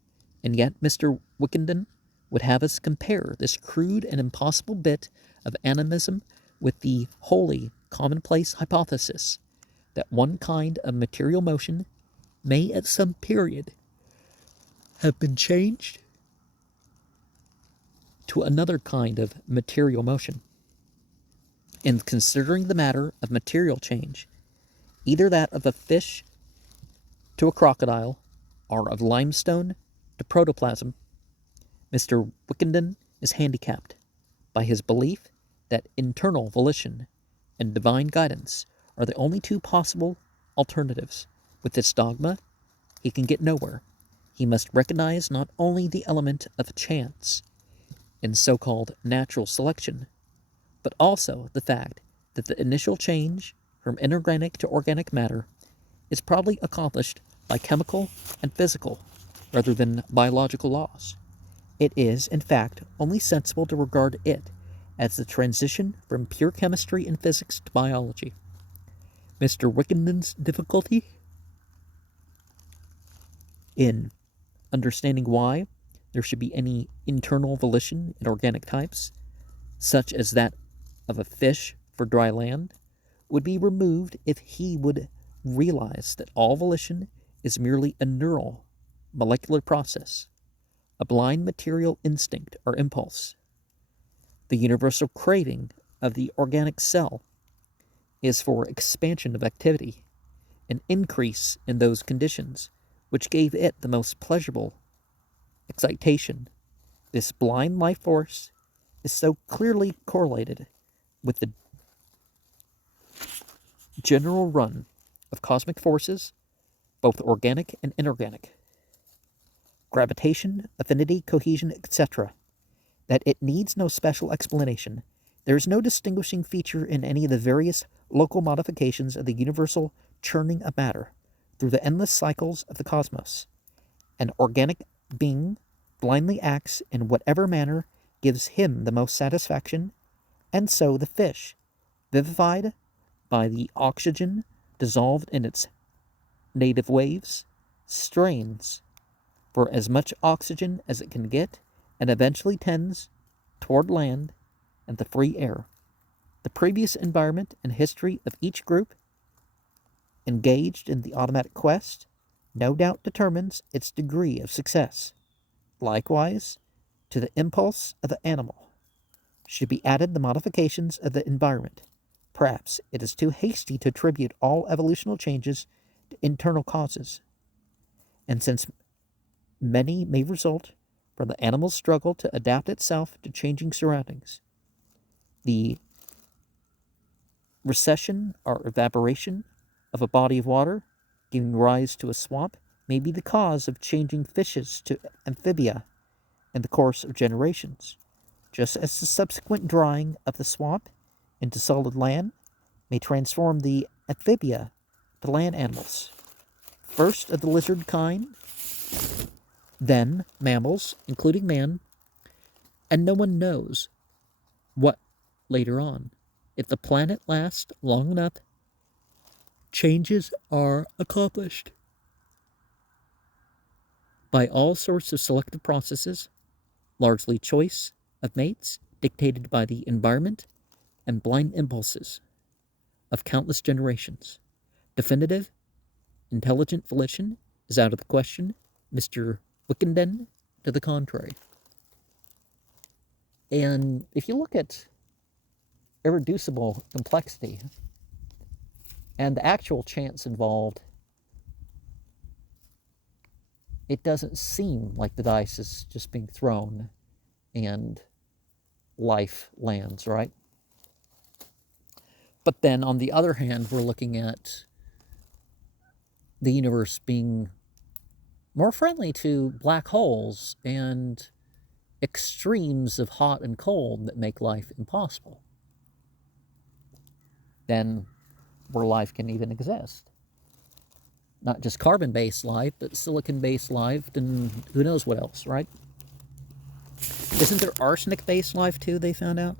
and yet Mr. Wickenden would have us compare this crude and impossible bit of animism with the wholly commonplace hypothesis that one kind of material motion may at some period have been changed to another kind of material motion. In considering the matter of material change, either that of a fish to a crocodile, or of limestone to protoplasm, Mr. Wickenden is handicapped by his belief that internal volition and divine guidance are the only two possible alternatives. With this dogma, he can get nowhere. He must recognize not only the element of chance in so-called natural selection, but also the fact that the initial change from inorganic to organic matter is probably accomplished by chemical and physical rather than biological laws. It is, in fact, only sensible to regard it as the transition from pure chemistry and physics to biology. Mr. Wickenden's difficulty in understanding why there should be any internal volition in organic types, such as that of a fish for dry land, would be removed if he would realize that all volition is merely a neural, molecular process, a blind material instinct or impulse. The universal craving of the organic cell is for expansion of activity, an increase in those conditions which gave it the most pleasurable excitation. This blind life force is so clearly correlated with the general run of cosmic forces, both organic and inorganic, gravitation, affinity, cohesion, etc., that it needs no special explanation. There is no distinguishing feature in any of the various local modifications of the universal churning of matter. through the endless cycles of the cosmos. An organic being blindly acts in whatever manner gives him the most satisfaction, and so the fish, vivified by the oxygen dissolved in its native waves, strains for as much oxygen as it can get, and eventually tends toward land and the free air. The previous environment and history of each group engaged in the automatic quest no doubt determines its degree of success. Likewise, to the impulse of the animal should be added the modifications of the environment. Perhaps it is too hasty to attribute all evolutional changes to internal causes, and since many may result from the animal's struggle to adapt itself to changing surroundings, the recession or evaporation of a body of water giving rise to a swamp may be the cause of changing fishes to amphibia in the course of generations, just as the subsequent drying of the swamp into solid land may transform the amphibia to land animals, first of the lizard kind, then mammals, including man, and no one knows what later on. If the planet lasts long enough, changes are accomplished by all sorts of selective processes, largely choice of mates dictated by the environment and blind impulses of countless generations. Definitive, intelligent volition is out of the question. Mr. Wickenden to the contrary. And if you look at irreducible complexity and the actual chance involved, it doesn't seem like the dice is just being thrown and life lands, right? But then on the other hand, we're looking at the universe being more friendly to black holes and extremes of hot and cold that make life impossible than where life can even exist. Not just carbon-based life, but silicon-based life, and who knows what else, right? Isn't there arsenic-based life too, they found out?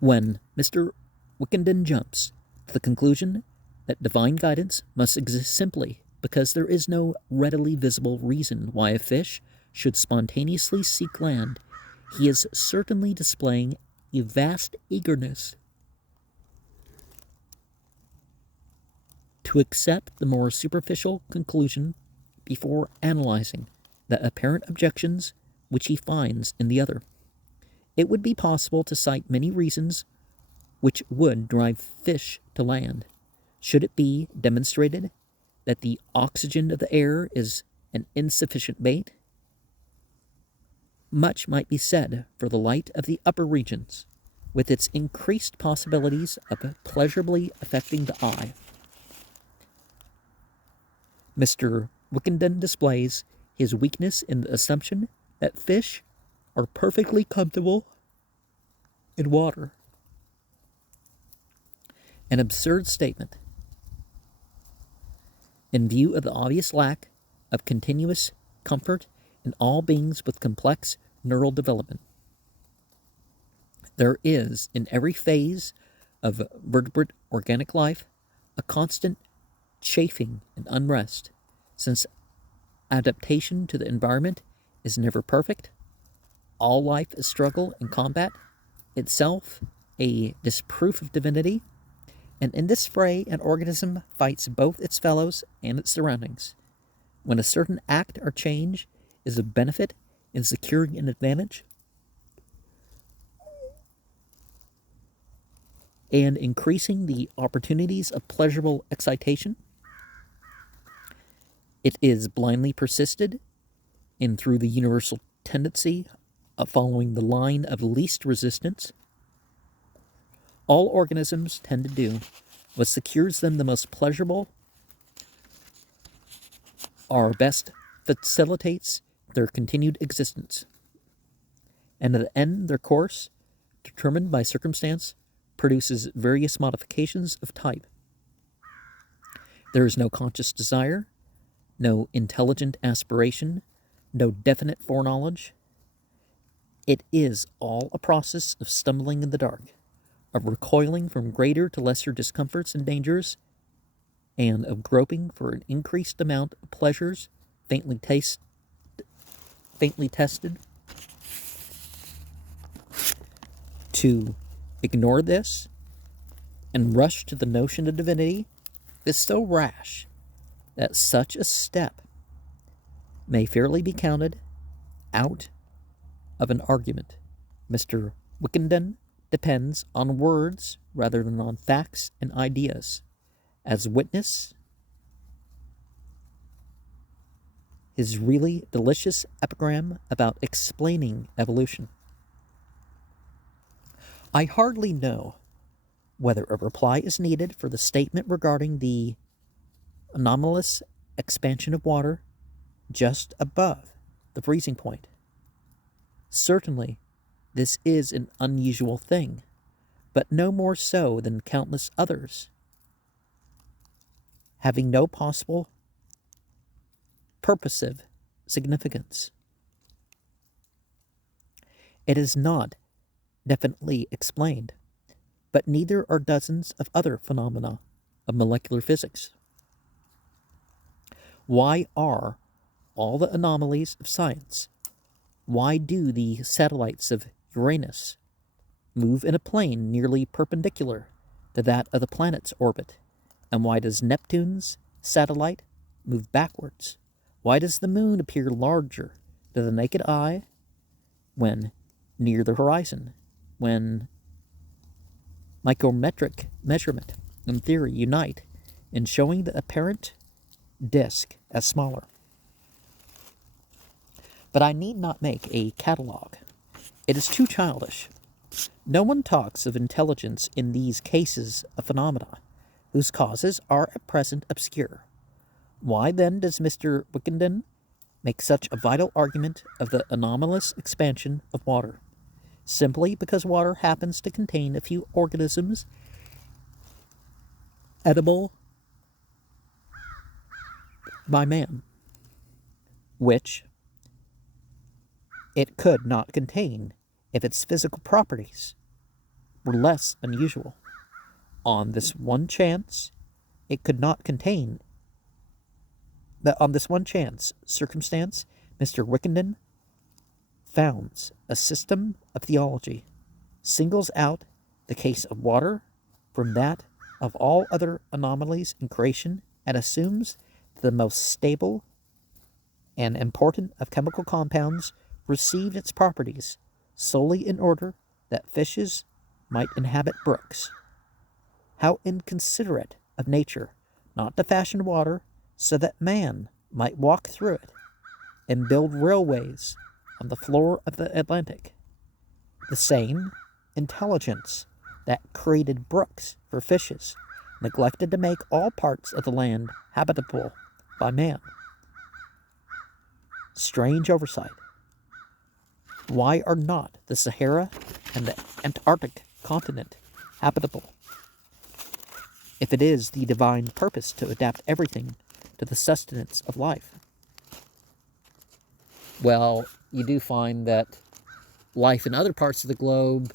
When Mr. Wickenden jumps to the conclusion that divine guidance must exist simply because there is no readily visible reason why a fish should spontaneously seek land, he is certainly displaying a vast eagerness to accept the more superficial conclusion before analyzing the apparent objections which he finds in the other. It would be possible to cite many reasons which would drive fish to land, should it be demonstrated that the oxygen of the air is an insufficient bait. Much might be said for the light of the upper regions, with its increased possibilities of pleasurably affecting the eye. Mr. Wickenden displays his weakness in the assumption that fish are perfectly comfortable in water. An absurd statement, in view of the obvious lack of continuous comfort in all beings with complex neural development. There is, in every phase of vertebrate organic life, a constant chafing and unrest, since adaptation to the environment is never perfect. All life is struggle and combat, itself a disproof of divinity, and in this fray an organism fights both its fellows and its surroundings. When a certain act or change is of benefit in securing an advantage and increasing the opportunities of pleasurable excitation, it is blindly persisted in through the universal tendency of following the line of least resistance. All organisms tend to do what secures them the most pleasurable or best facilitates their continued existence, and at the end their course, determined by circumstance, produces various modifications of type. There is no conscious desire, no intelligent aspiration, no definite foreknowledge. It is all a process of stumbling in the dark, of recoiling from greater to lesser discomforts and dangers, and of groping for an increased amount of pleasures faintly tested. To ignore this and rush to the notion of divinity is so rash that such a step may fairly be counted out of an argument. Mr. Wickenden depends on words rather than on facts and ideas. As witness his really delicious epigram about explaining evolution. I hardly know whether a reply is needed for the statement regarding the anomalous expansion of water just above the freezing point. Certainly, this is an unusual thing, but no more so than countless others, having no possible purposive significance. It is not definitely explained, but neither are dozens of other phenomena of molecular physics. Why are all the anomalies of science? Why do the satellites of Uranus move in a plane nearly perpendicular to that of the planet's orbit? And why does Neptune's satellite move backwards? Why does the moon appear larger to the naked eye when near the horizon, when micrometric measurement and theory unite in showing the apparent disk as smaller? But I need not make a catalogue. It is too childish. No one talks of intelligence in these cases of phenomena, whose causes are at present obscure. Why then does Mr. Wickenden make such a vital argument of the anomalous expansion of water? Simply because water happens to contain a few organisms edible by man, which it could not contain if its physical properties were less unusual. On this one chance, it could not contain. On this one chance circumstance, Mr. Wickenden founds a system of theology, singles out the case of water from that of all other anomalies in creation, and assumes that the most stable and important of chemical compounds received its properties solely in order that fishes might inhabit brooks. How inconsiderate of nature not to fashion water so that man might walk through it and build railways on the floor of the Atlantic. The same intelligence that created brooks for fishes neglected to make all parts of the land habitable by man. Strange oversight. Why are not the Sahara and the Antarctic continent habitable, if it is the divine purpose to adapt everything to the sustenance of life? Well, you do find that life in other parts of the globe,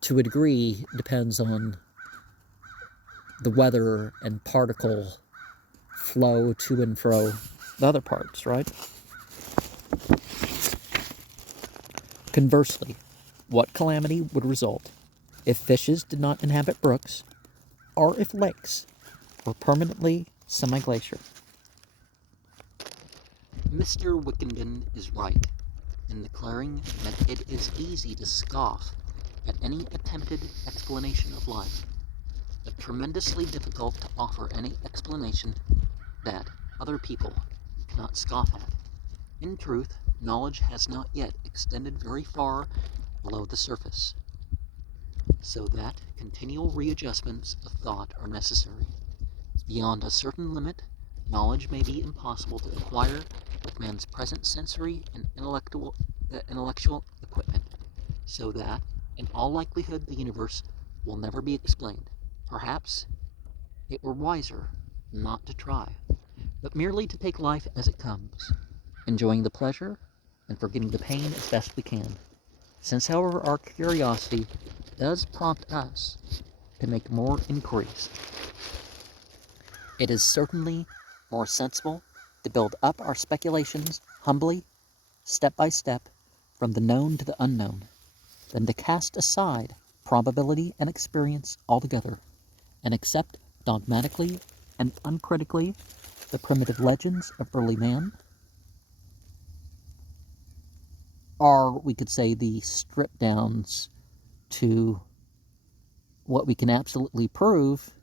to a degree, depends on the weather and particle flow to and fro the other parts, right? Conversely, what calamity would result if fishes did not inhabit brooks, or if lakes were permanently semi-glacial? Mr. Wickenden is right in declaring that it is easy to scoff at any attempted explanation of life, but tremendously difficult to offer any explanation that other people cannot scoff at. In truth, knowledge has not yet extended very far below the surface, so that continual readjustments of thought are necessary. Beyond a certain limit, knowledge may be impossible to acquire with man's present sensory and intellectual equipment, so that In all likelihood, the universe will never be explained. Perhaps it were wiser not to try, but merely to take life as it comes, enjoying the pleasure and forgetting the pain as best we can. Since, however, our curiosity does prompt us to make more inquiries, it is certainly more sensible to build up our speculations humbly, step by step, from the known to the unknown, than to cast aside probability and experience altogether, and accept dogmatically and uncritically the primitive legends of early man, or we could say the strip downs to what we can absolutely prove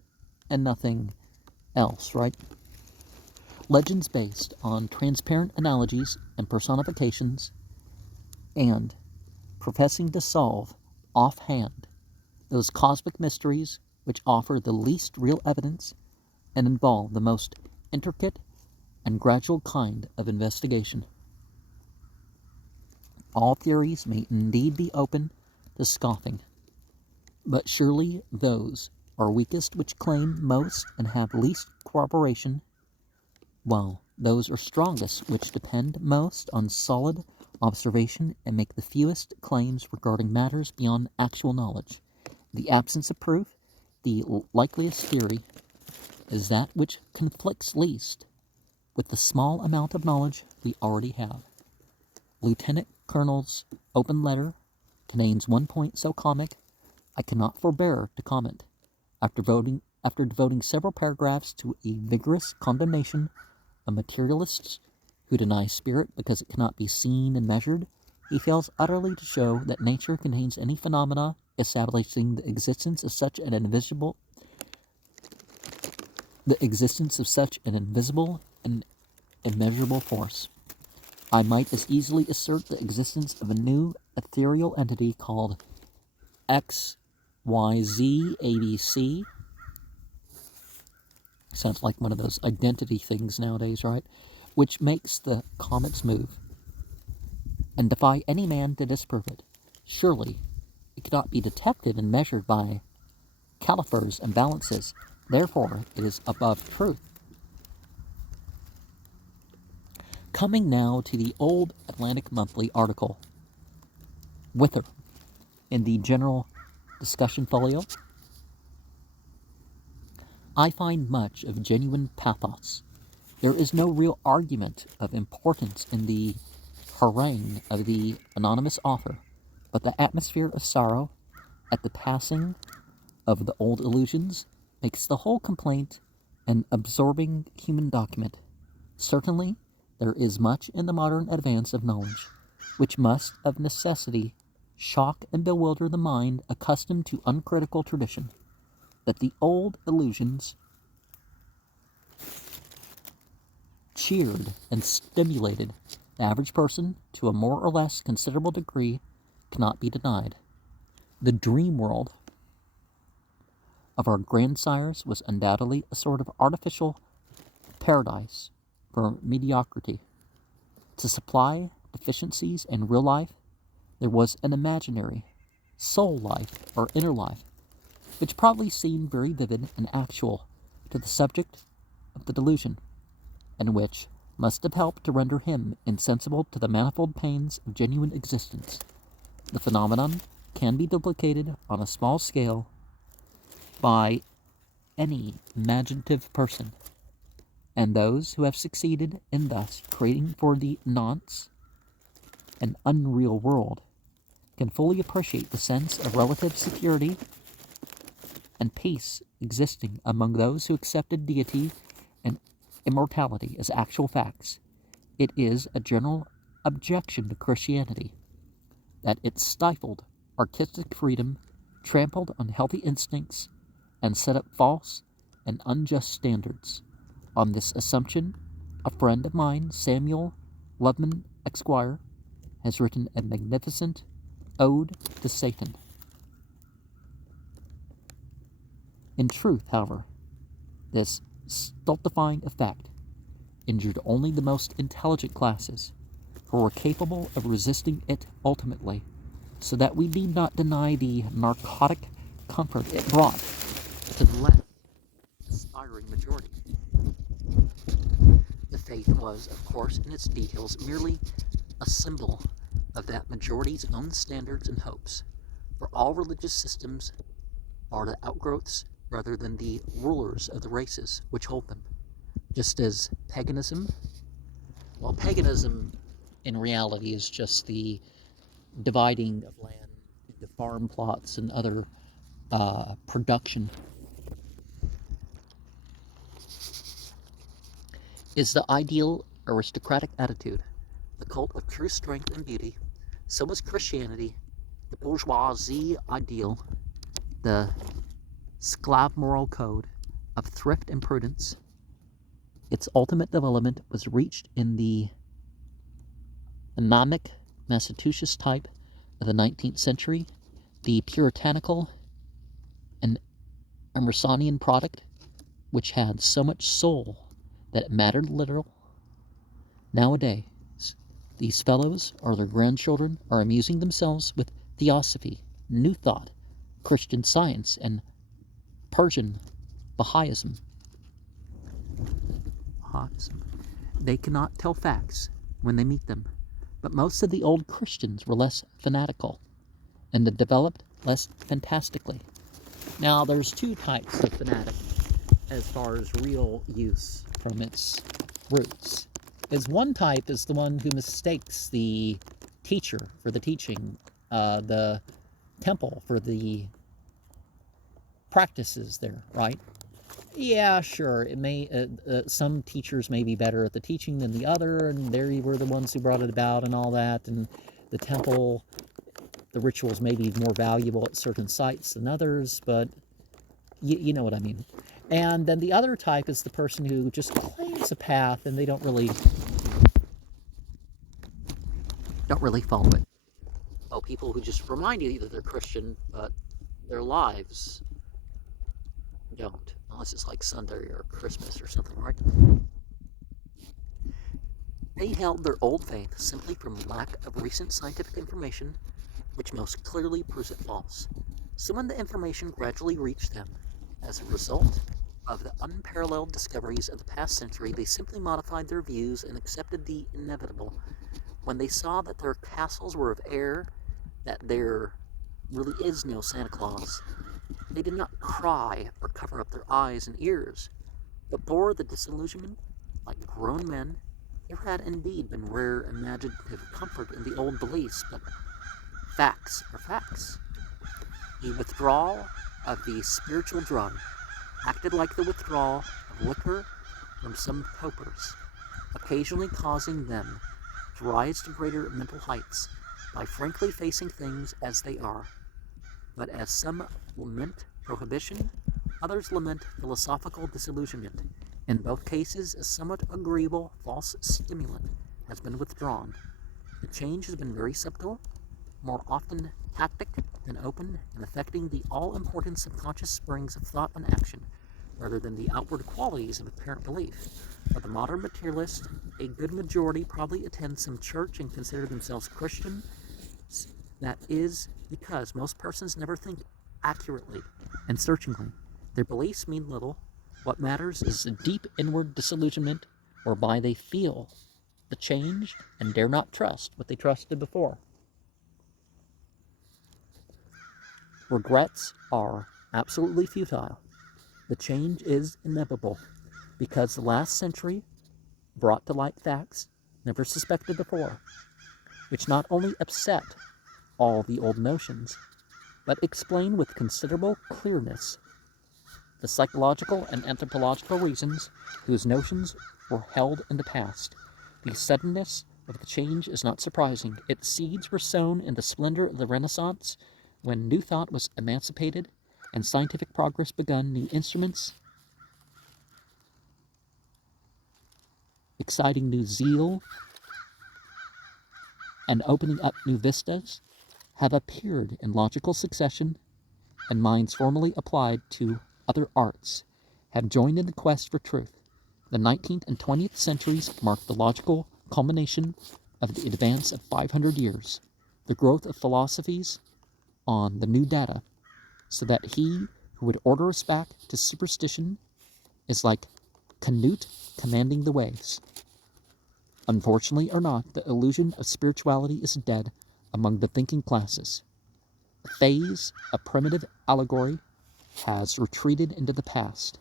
and nothing else, right? Legends based on transparent analogies and personifications, and professing to solve offhand those cosmic mysteries which offer the least real evidence and involve the most intricate and gradual kind of investigation. All theories may indeed be open to scoffing, but surely those are weakest which claim most and have least corroboration, while those are strongest which depend most on solid observation and make the fewest claims regarding matters beyond actual knowledge. The absence of proof, the likeliest theory, is that which conflicts least with the small amount of knowledge we already have. Lieutenant Colonel's open letter contains one point so comic I cannot forbear to comment. After devoting several paragraphs to a vigorous condemnation of materialists who deny spirit because it cannot be seen and measured, he fails utterly to show that nature contains any phenomena establishing the existence of such an invisible and immeasurable force. I might as easily assert the existence of a new ethereal entity called XYZ ABC. Sounds like one of those identity things nowadays, right? Which makes the comets move, and defy any man to disprove it. Surely it cannot be detected and measured by calipers and balances. Therefore, it is above truth. Coming now to the old Atlantic Monthly article, Wither, in the General Discussion Folio, I find much of genuine pathos. There is no real argument of importance in the harangue of the anonymous author, but the atmosphere of sorrow at the passing of the old illusions makes the whole complaint an absorbing human document. Certainly, there is much in the modern advance of knowledge which must of necessity shock and bewilder the mind accustomed to uncritical tradition, but the old illusions cheered and stimulated the average person to a more or less considerable degree cannot be denied. The dream world of our grandsires was undoubtedly a sort of artificial paradise for mediocrity. To supply deficiencies in real life, there was an imaginary soul life or inner life, which probably seemed very vivid and actual to the subject of the delusion, and which must have helped to render him insensible to the manifold pains of genuine existence. The phenomenon can be duplicated on a small scale by any imaginative person, and those who have succeeded in thus creating for the nonce an unreal world can fully appreciate the sense of relative security and peace existing among those who accepted deity and immortality as actual facts. It is a general objection to Christianity that it stifled artistic freedom, trampled on healthy instincts, and set up false and unjust standards. On this assumption, a friend of mine, Samuel Loveman, Esquire, has written a magnificent ode to Satan. In truth, however, this stultifying effect injured only the most intelligent classes, who were capable of resisting it ultimately. so that we need not deny the narcotic comfort it brought to the less aspiring majority. The faith was, of course, in its details, merely a symbol of that majority's own standards and hopes, for all religious systems are the outgrowths rather than the rulers of the races which hold them. Just as paganism, well, paganism in reality is just the dividing of land into farm plots and other production, is the ideal aristocratic attitude, the cult of true strength and beauty. So is Christianity, the bourgeoisie ideal, the Sclave moral code of thrift and prudence. Its ultimate development was reached in the anemic Massachusetts type of the 19th century, the puritanical and Emersonian product, which had so much soul that it mattered little. Nowadays, these fellows or their grandchildren are amusing themselves with theosophy, New Thought, Christian Science, and Persian Baha'ism. They cannot tell facts when they meet them, but most of the old Christians were less fanatical and developed less fantastically. Now, there's two types of fanatic as far as real use from its roots. One type is the one who mistakes the teacher for the teaching, the temple for the practices there, right? Yeah, sure. It may some teachers may be better at the teaching than the other, and they were the ones who brought it about and all that. And the temple, the rituals may be more valuable at certain sites than others, but you know what I mean. And then the other type is the person who just claims a path and they don't really follow it. Oh, people who just remind you that they're Christian, but their lives don't, unless it's like Sunday or Christmas or something, right? They held their old faith simply from lack of recent scientific information, which most clearly proves it false. So when the information gradually reached them, as a result of the unparalleled discoveries of the past century, they simply modified their views and accepted the inevitable. When they saw that their castles were of air, that there really is no Santa Claus, they did not cry or cover up their eyes and ears, but bore the disillusionment like grown men. There had indeed been rare imaginative comfort in the old beliefs, but facts are facts. The withdrawal of the spiritual drug acted like the withdrawal of liquor from some topers, occasionally causing them to rise to greater mental heights by frankly facing things as they are. But as some lament prohibition, others lament philosophical disillusionment. In both cases, a somewhat agreeable false stimulant has been withdrawn. The change has been very subtle, more often tactic than open, and affecting the all-important subconscious springs of thought and action, rather than the outward qualities of apparent belief. For the modern materialist, a good majority probably attend some church and consider themselves Christian. That is because most persons never think accurately and searchingly. Their beliefs mean little. What matters is a deep inward disillusionment, whereby they feel the change and dare not trust what they trusted before. Regrets are absolutely futile. The change is inevitable, because the last century brought to light facts never suspected before, which not only upset all the old notions, but explain with considerable clearness the psychological and anthropological reasons whose notions were held in the past. The suddenness of the change is not surprising. Its seeds were sown in the splendor of the Renaissance, when new thought was emancipated and scientific progress begun. New instruments, exciting new zeal, and opening up new vistas have appeared in logical succession, and minds formerly applied to other arts have joined in the quest for truth. The 19th and 20th centuries mark the logical culmination of the advance of 500 years. the growth of philosophies on the new data, so that he who would order us back to superstition is like Canute commanding the waves. Unfortunately or not, the illusion of spirituality is dead among the thinking classes. The phase of primitive allegory has retreated into the past,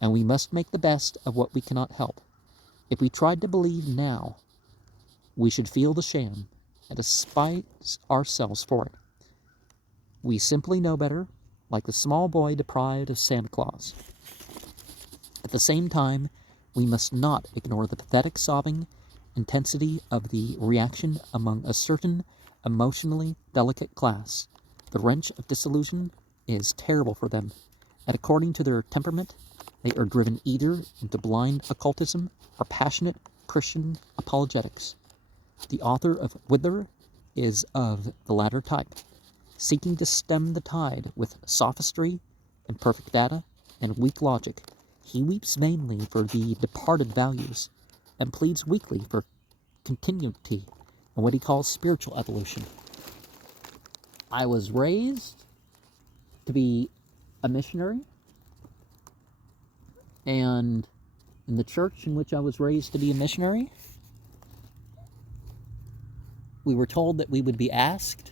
and we must make the best of what we cannot help. If we tried to believe now, we should feel the sham and despise ourselves for it. We simply know better, like the small boy deprived of Santa Claus. At the same time, we must not ignore the pathetic sobbing intensity of the reaction among a certain emotionally delicate class. The wrench of disillusion is terrible for them, and according to their temperament, they are driven either into blind occultism or passionate Christian apologetics. The author of Wither is of the latter type, seeking to stem the tide with sophistry, imperfect data, and weak logic. He weeps vainly for the departed values, and pleads weakly for continuity and what he calls spiritual evolution. I was raised to be a missionary, and in the church in which I was raised to be a missionary, we were told that we would be asked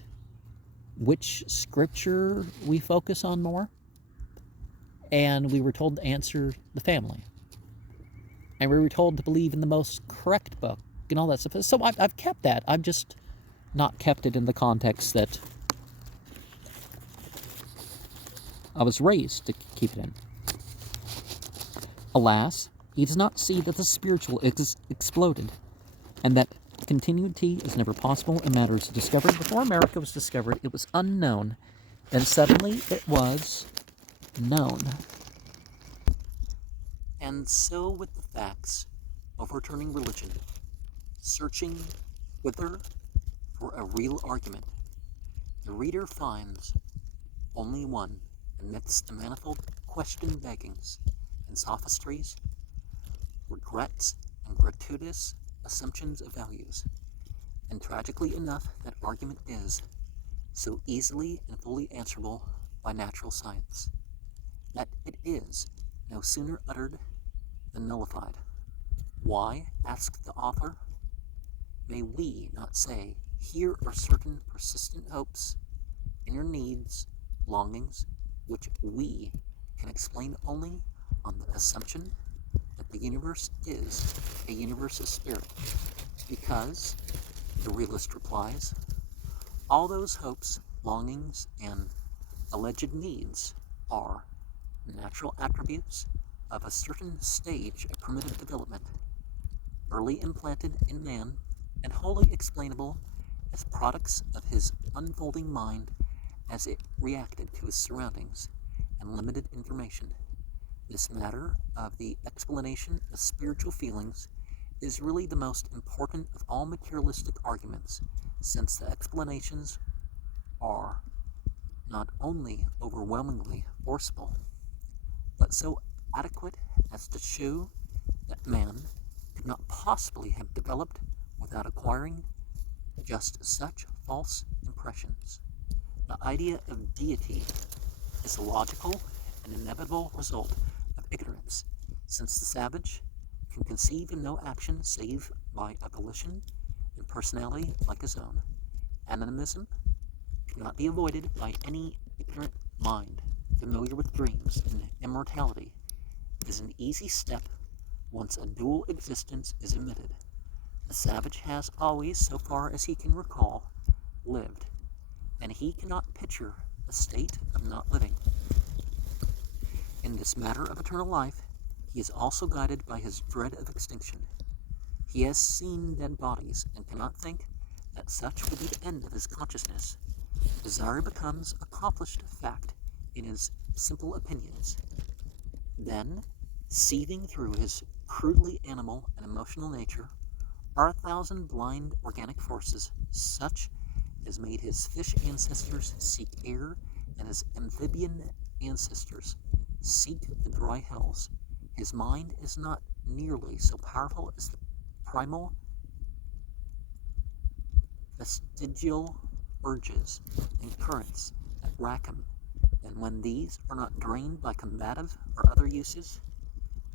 which scripture we focus on more, and we were told to answer the family. And we were told to believe in the most correct book and all that stuff. So I've kept that. I've just not kept it in the context that I was raised to keep it in. Alas, he does not see that the spiritual is exploded, and that continuity is never possible in matters discovered. Before America was discovered, it was unknown, and suddenly it was known. And so with the facts, overturning religion, searching wither for a real argument, the reader finds only one amidst the manifold question-beggings and sophistries, regrets, and gratuitous assumptions of values. And tragically enough, that argument is so easily and fully answerable by natural science, that it is no sooner uttered than nullified. Why, asks the author, may we not say, here are certain persistent hopes, inner needs, longings, which we can explain only on the assumption that the universe is a universe of spirit, because, the realist replies, all those hopes, longings, and alleged needs are natural attributes of a certain stage of primitive development, early implanted in man and wholly explainable as products of his unfolding mind as it reacted to his surroundings and limited information. This matter of the explanation of spiritual feelings is really the most important of all materialistic arguments, since the explanations are not only overwhelmingly forcible, but so adequate as to show that man could not possibly have developed without acquiring just such false impressions. The idea of deity is a logical and inevitable result of ignorance, since the savage can conceive of no action save by a volition and personality like his own. Animism cannot be avoided by any ignorant mind familiar with dreams, and immortality is an easy step once a dual existence is admitted. The savage has always, so far as he can recall, lived, and he cannot picture a state of not living. In this matter of eternal life, he is also guided by his dread of extinction. He has seen dead bodies and cannot think that such will be the end of his consciousness. Desire becomes accomplished fact in his simple opinions. Then, seething through his crudely animal and emotional nature, are 1,000 blind organic forces, such as made his fish ancestors seek air and his amphibian ancestors seek the dry hills. His mind is not nearly so powerful as the primal vestigial urges and currents that rack him, and when these are not drained by combative or other uses,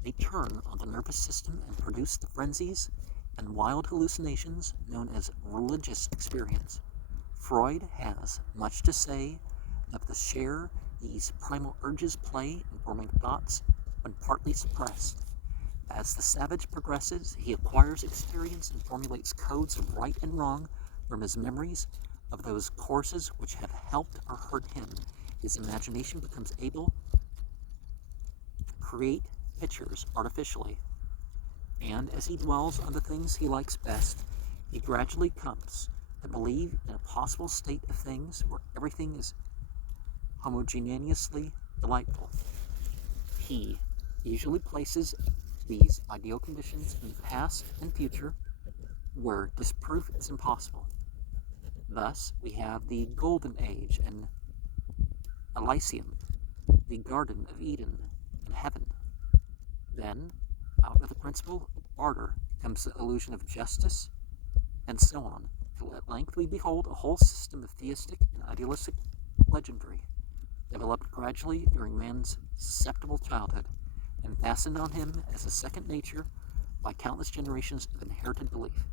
they turn on the nervous system and produce the frenzies and wild hallucinations known as religious experience. Freud has much to say of the share these primal urges play in forming thoughts when partly suppressed. As the savage progresses, he acquires experience and formulates codes of right and wrong from his memories of those courses which have helped or hurt him. His imagination becomes able to create pictures artificially, and as he dwells on the things he likes best, he gradually comes to believe in a possible state of things where everything is homogeneously delightful. He usually places these ideal conditions in the past and future where disproof is impossible. Thus, we have the Golden Age and Elysium, the Garden of Eden and Heaven. Then, out of the principle of barter comes the illusion of justice, and so on, till at length we behold a whole system of theistic and idealistic legendary, developed gradually during man's susceptible childhood, and fastened on him as a second nature by countless generations of inherited belief.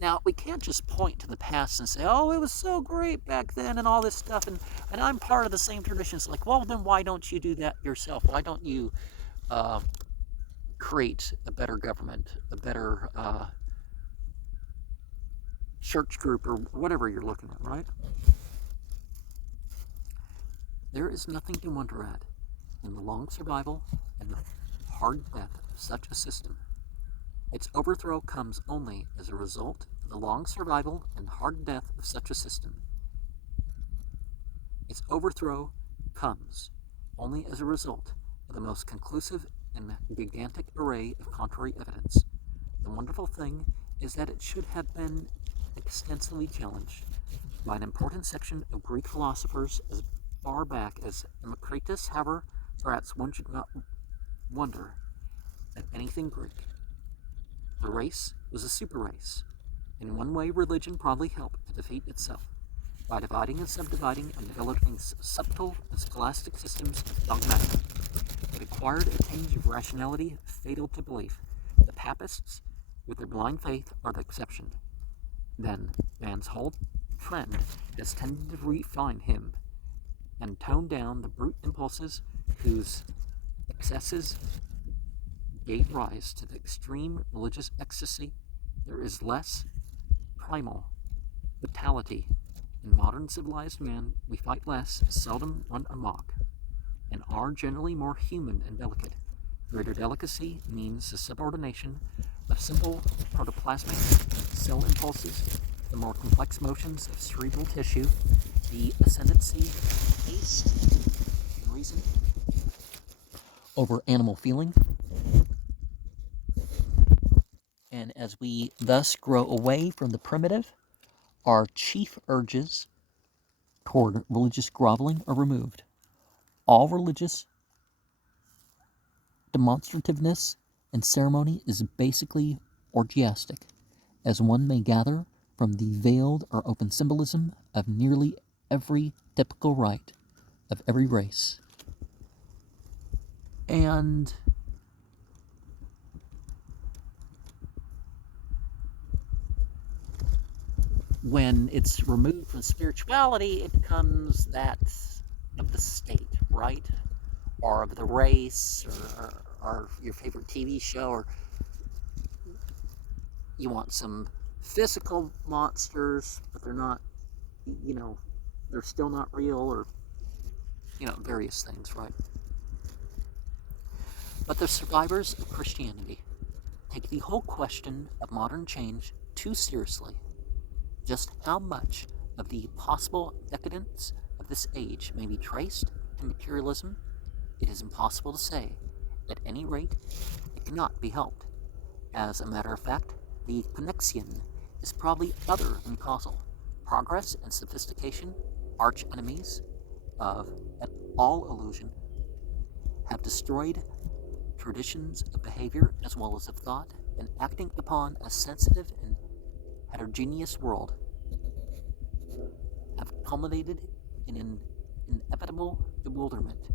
Now, we can't just point to the past and say, oh, it was so great back then and all this stuff, and I'm part of the same traditions. Like, well, then why don't you do that yourself? Why don't you create a better government, a better church group, or whatever you're looking at, right? There is nothing to wonder at in the long survival and the hard death of such a system. Its overthrow comes only as a result of the long survival and hard death of such a system. Its overthrow comes only as a result of the most conclusive and gigantic array of contrary evidence. The wonderful thing is that it should have been extensively challenged by an important section of Greek philosophers as far back as Democritus. However, perhaps one should not wonder at anything Greek. The race was a super race. In one way, religion probably helped to defeat itself by dividing and subdividing and developing subtle and scholastic systems of dogmatic. It acquired a tinge of rationality fatal to belief. The papists, with their blind faith, are the exception. Then, man's whole trend has tended to refine him and tone down the brute impulses whose excesses gave rise to the extreme religious ecstasy. There is less primal vitality. In modern civilized man, we fight less, seldom run amok, and are generally more human and delicate. Greater delicacy means the subordination of simple protoplasmic cell impulses, the more complex motions of cerebral tissue, the ascendancy of taste and reason over animal feeling. And as we thus grow away from the primitive, our chief urges toward religious groveling are removed. All religious demonstrativeness and ceremony is basically orgiastic, as one may gather from the veiled or open symbolism of nearly every typical rite of every race. And when it's removed from spirituality, it becomes that of the state, right? Or of the race, or your favorite TV show, or you want some physical monsters, but they're not, they're still not real, or, various things, right? But the survivors of Christianity take the whole question of modern change too seriously. Just how much of the possible decadence of this age may be traced to materialism, it is impossible to say. At any rate, it cannot be helped. As a matter of fact, the connexion is probably other than causal. Progress and sophistication, arch enemies of all illusion, have destroyed traditions of behavior as well as of thought, and acting upon a sensitive and heterogeneous world, culminated in an inevitable bewilderment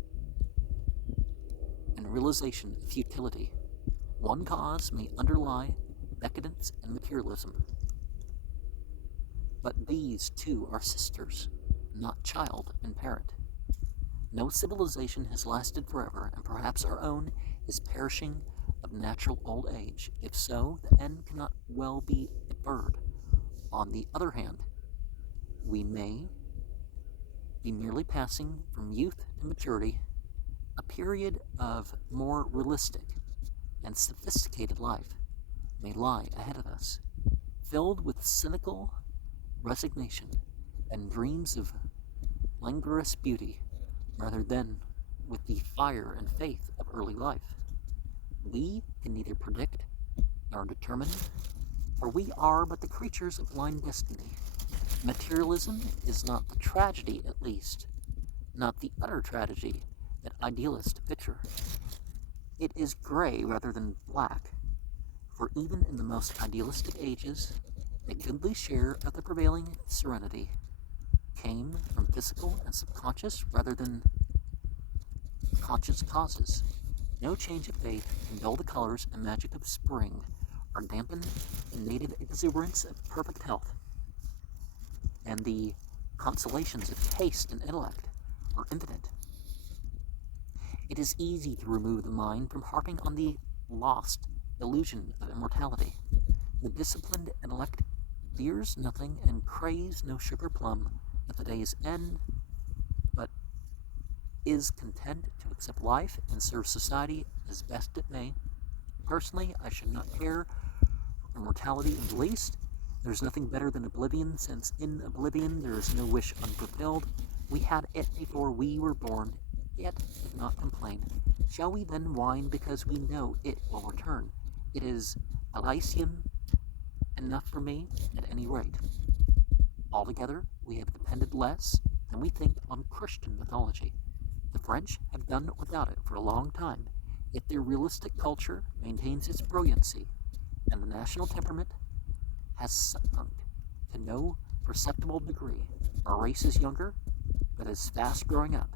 and realization of futility. One cause may underlie decadence and materialism, but these two are sisters, not child and parent. No civilization has lasted forever, and perhaps our own is perishing of natural old age. If so, the end cannot well be deferred. On the other hand, we may be merely passing from youth to maturity. A period of more realistic and sophisticated life may lie ahead of us, filled with cynical resignation and dreams of languorous beauty, rather than with the fire and faith of early life. We can neither predict nor determine, for we are but the creatures of blind destiny. Materialism is not the tragedy, at least, not the utter tragedy that idealists picture. It is gray rather than black, for even in the most idealistic ages, a goodly share of the prevailing serenity came from physical and subconscious rather than conscious causes. No change of faith can dull the colors and magic of spring, or dampen the native exuberance of perfect health. And the consolations of taste and intellect are infinite. It is easy to remove the mind from harping on the lost illusion of immortality. The disciplined intellect fears nothing and craves no sugar plum at the day's end, but is content to accept life and serve society as best it may. Personally, I should not care for immortality in the least. There is nothing better than oblivion, since in oblivion there is no wish unfulfilled. We had it before we were born, yet did not complain. Shall we then whine because we know it will return? It is Elysium enough for me, at any rate. Altogether, we have depended less than we think on Christian mythology. The French have done without it for a long time, yet their realistic culture maintains its brilliancy, and the national temperament has sunk to no perceptible degree. Our race is younger, but is fast growing up,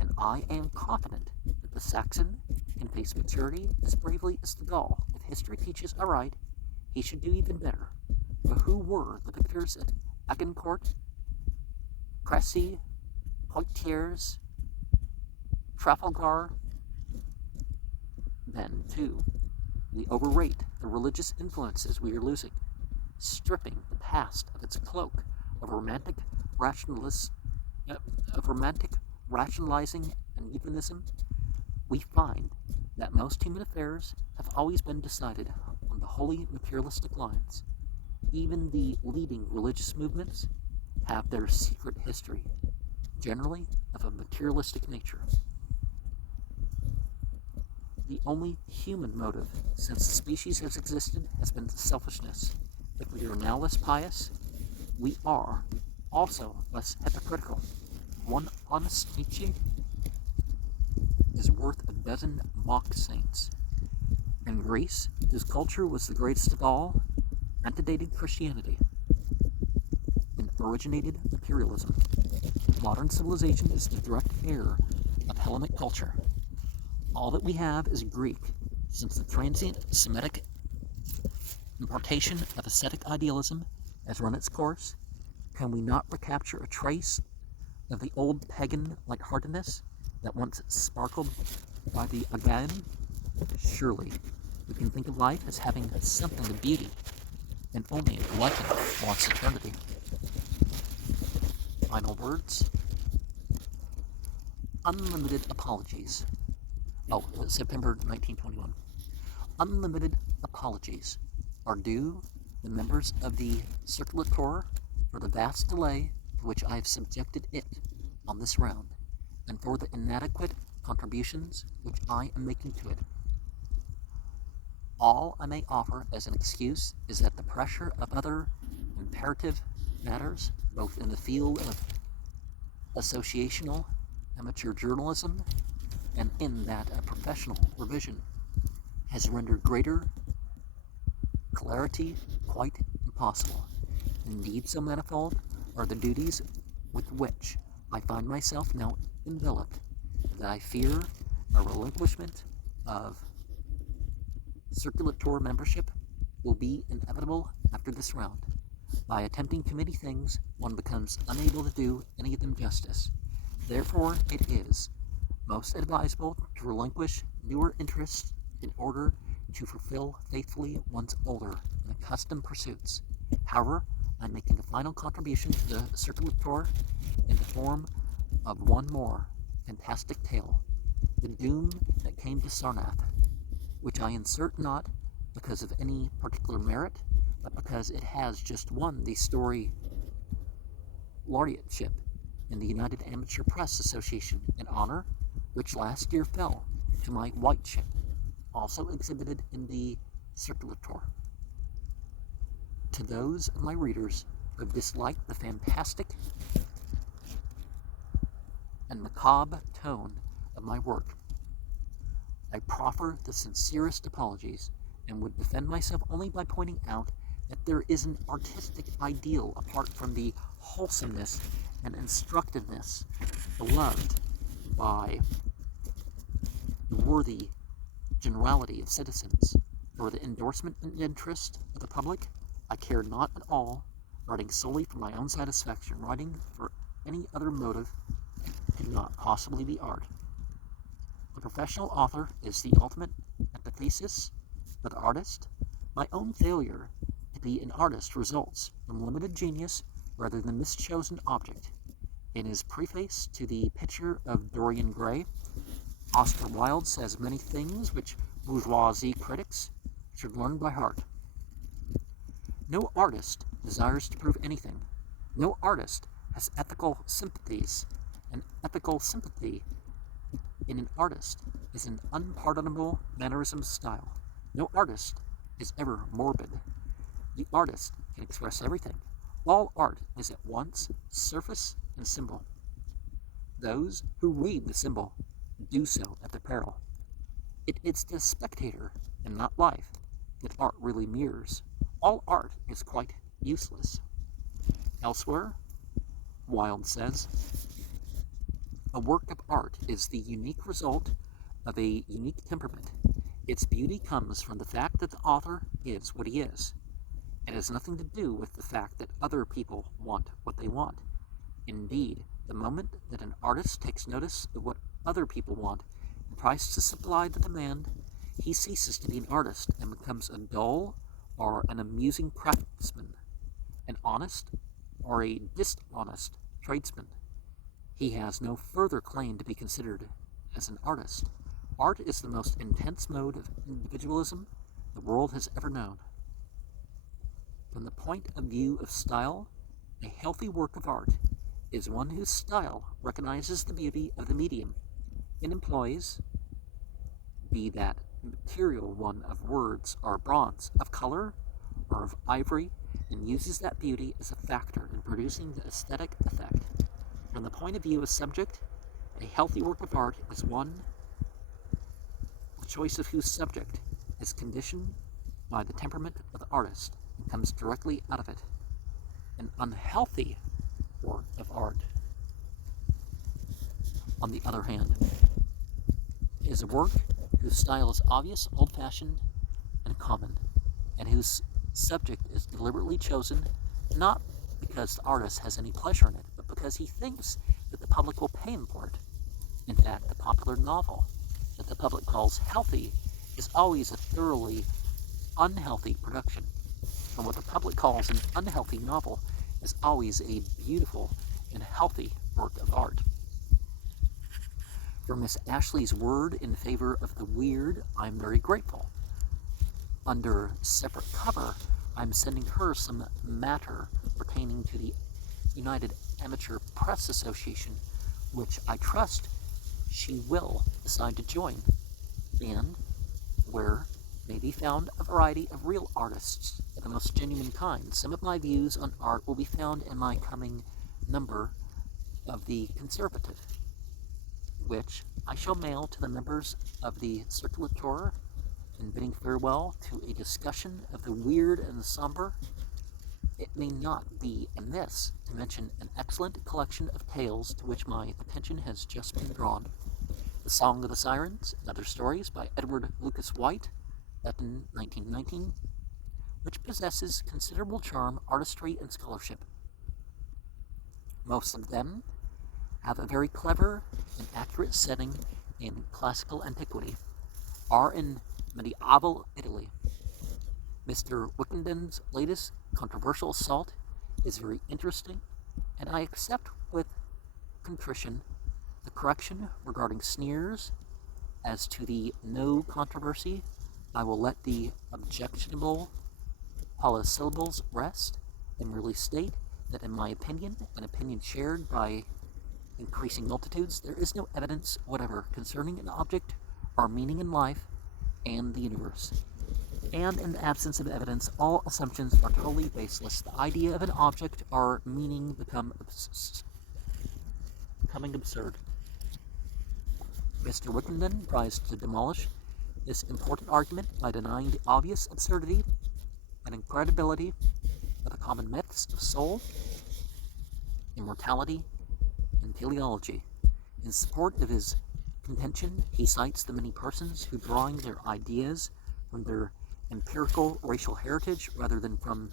and I am confident that the Saxon can face maturity as bravely as the Gaul. If history teaches aright, he should do even better. But who were the victors at Agincourt, Crécy, Poitiers, Trafalgar? Then, too, we overrate the religious influences we are losing, stripping the past of its cloak of romantic rationalizing and euphemism. We find that most human affairs have always been decided on the wholly materialistic lines. Even the leading religious movements have their secret history, generally of a materialistic nature. The only human motive since the species has existed has been selfishness. If we are now less pious, we are also less hypocritical. One honest Nietzsche is worth a dozen mock saints. In Greece, whose culture was the greatest of all, antedated Christianity and originated materialism. Modern civilization is the direct heir of Hellenic culture. All that we have is Greek, since the transient Semitic importation of ascetic idealism has run its course. Can we not recapture a trace of the old pagan lightheartedness that once sparkled by the Again? Surely we can think of life as having something of beauty, and only a glutton wants eternity. Final words. Unlimited apologies. September 1921. Unlimited apologies are due the members of the Circulator for the vast delay to which I have subjected it on this round, and for the inadequate contributions which I am making to it. All I may offer as an excuse is that the pressure of other imperative matters, both in the field of associational amateur journalism and in that of professional revision, has rendered greater clarity quite impossible. Indeed, so manifold are the duties with which I find myself now enveloped, that I fear a relinquishment of circulator membership will be inevitable after this round. By attempting too many things, one becomes unable to do any of them justice. Therefore, it is most advisable to relinquish newer interests in order to fulfill faithfully one's older and accustomed pursuits. However, I'm making a final contribution to the circulator in the form of one more fantastic tale, the doom that came to Sarnath, which I insert not because of any particular merit, but because it has just won the story laureateship in the United Amateur Press Association, an honor which last year fell to my white ship, also exhibited in the circulator. To those of my readers who have disliked the fantastic and macabre tone of my work, I proffer the sincerest apologies and would defend myself only by pointing out that there is an artistic ideal apart from the wholesomeness and instructiveness beloved by the worthy generality of citizens. For the endorsement and interest of the public, I care not at all, writing solely for my own satisfaction. Writing for any other motive cannot possibly be art. The professional author is the ultimate antithesis of the artist. My own failure to be an artist results from limited genius rather than mischosen object. In his preface to the picture of Dorian Gray, Oscar Wilde says many things which bourgeoisie critics should learn by heart. No artist desires to prove anything. No artist has ethical sympathies. An ethical sympathy in an artist is an unpardonable mannerism of style. No artist is ever morbid. The artist can express everything. All art is at once surface and symbol. Those who read the symbol do so at their peril. It's the spectator and not life that art really mirrors. All art is quite useless. Elsewhere, Wilde says, a work of art is the unique result of a unique temperament. Its beauty comes from the fact that the author is what he is. It has nothing to do with the fact that other people want what they want. Indeed, the moment that an artist takes notice of what other people want and tries to supply the demand, he ceases to be an artist and becomes a dull or an amusing craftsman, an honest or a dishonest tradesman. He has no further claim to be considered as an artist. Art is the most intense mode of individualism the world has ever known. From the point of view of style, a healthy work of art is one whose style recognizes the beauty of the medium it employs, be that material one of words or bronze, of color or of ivory, and uses that beauty as a factor in producing the aesthetic effect. From the point of view of subject, a healthy work of art is one the choice of whose subject is conditioned by the temperament of the artist and comes directly out of it. An unhealthy work of art, on the other hand, is a work whose style is obvious, old-fashioned, and common, and whose subject is deliberately chosen not because the artist has any pleasure in it, but because he thinks that the public will pay him for it. In fact, the popular novel that the public calls healthy is always a thoroughly unhealthy production, and what the public calls an unhealthy novel is always a beautiful and healthy work of art. For Miss Ashley's word in favor of the weird, I'm very grateful. Under separate cover, I'm sending her some matter pertaining to the United Amateur Press Association, which I trust she will decide to join, and where may be found a variety of real artists of the most genuine kind. Some of my views on art will be found in my coming number of the Conservative, which I shall mail to the members of the Circulator in bidding farewell to a discussion of the weird and the somber it may not be amiss to mention an excellent collection of tales to which my attention has just been drawn. The Song of the Sirens and Other Stories by Edward Lucas White, Eton, 1919, which possesses considerable charm, artistry, and scholarship. Most of them have a very clever and accurate setting in classical antiquity, are in medieval Italy. Mr. Wickenden's latest controversial assault is very interesting, and I accept with contrition the correction regarding sneers as to the no controversy. I will let the objectionable polysyllables rest and merely state that in my opinion, an opinion shared by increasing multitudes, there is no evidence whatever concerning an object or meaning in life and the universe. And in the absence of evidence, all assumptions are totally baseless. The idea of an object or meaning becoming absurd. Mr. Wickenden tries to demolish this important argument by denying the obvious absurdity and incredibility of the common myths of soul, immortality, and teleology. In support of his contention, he cites the many persons who, drawing their ideas from their empirical racial heritage rather than from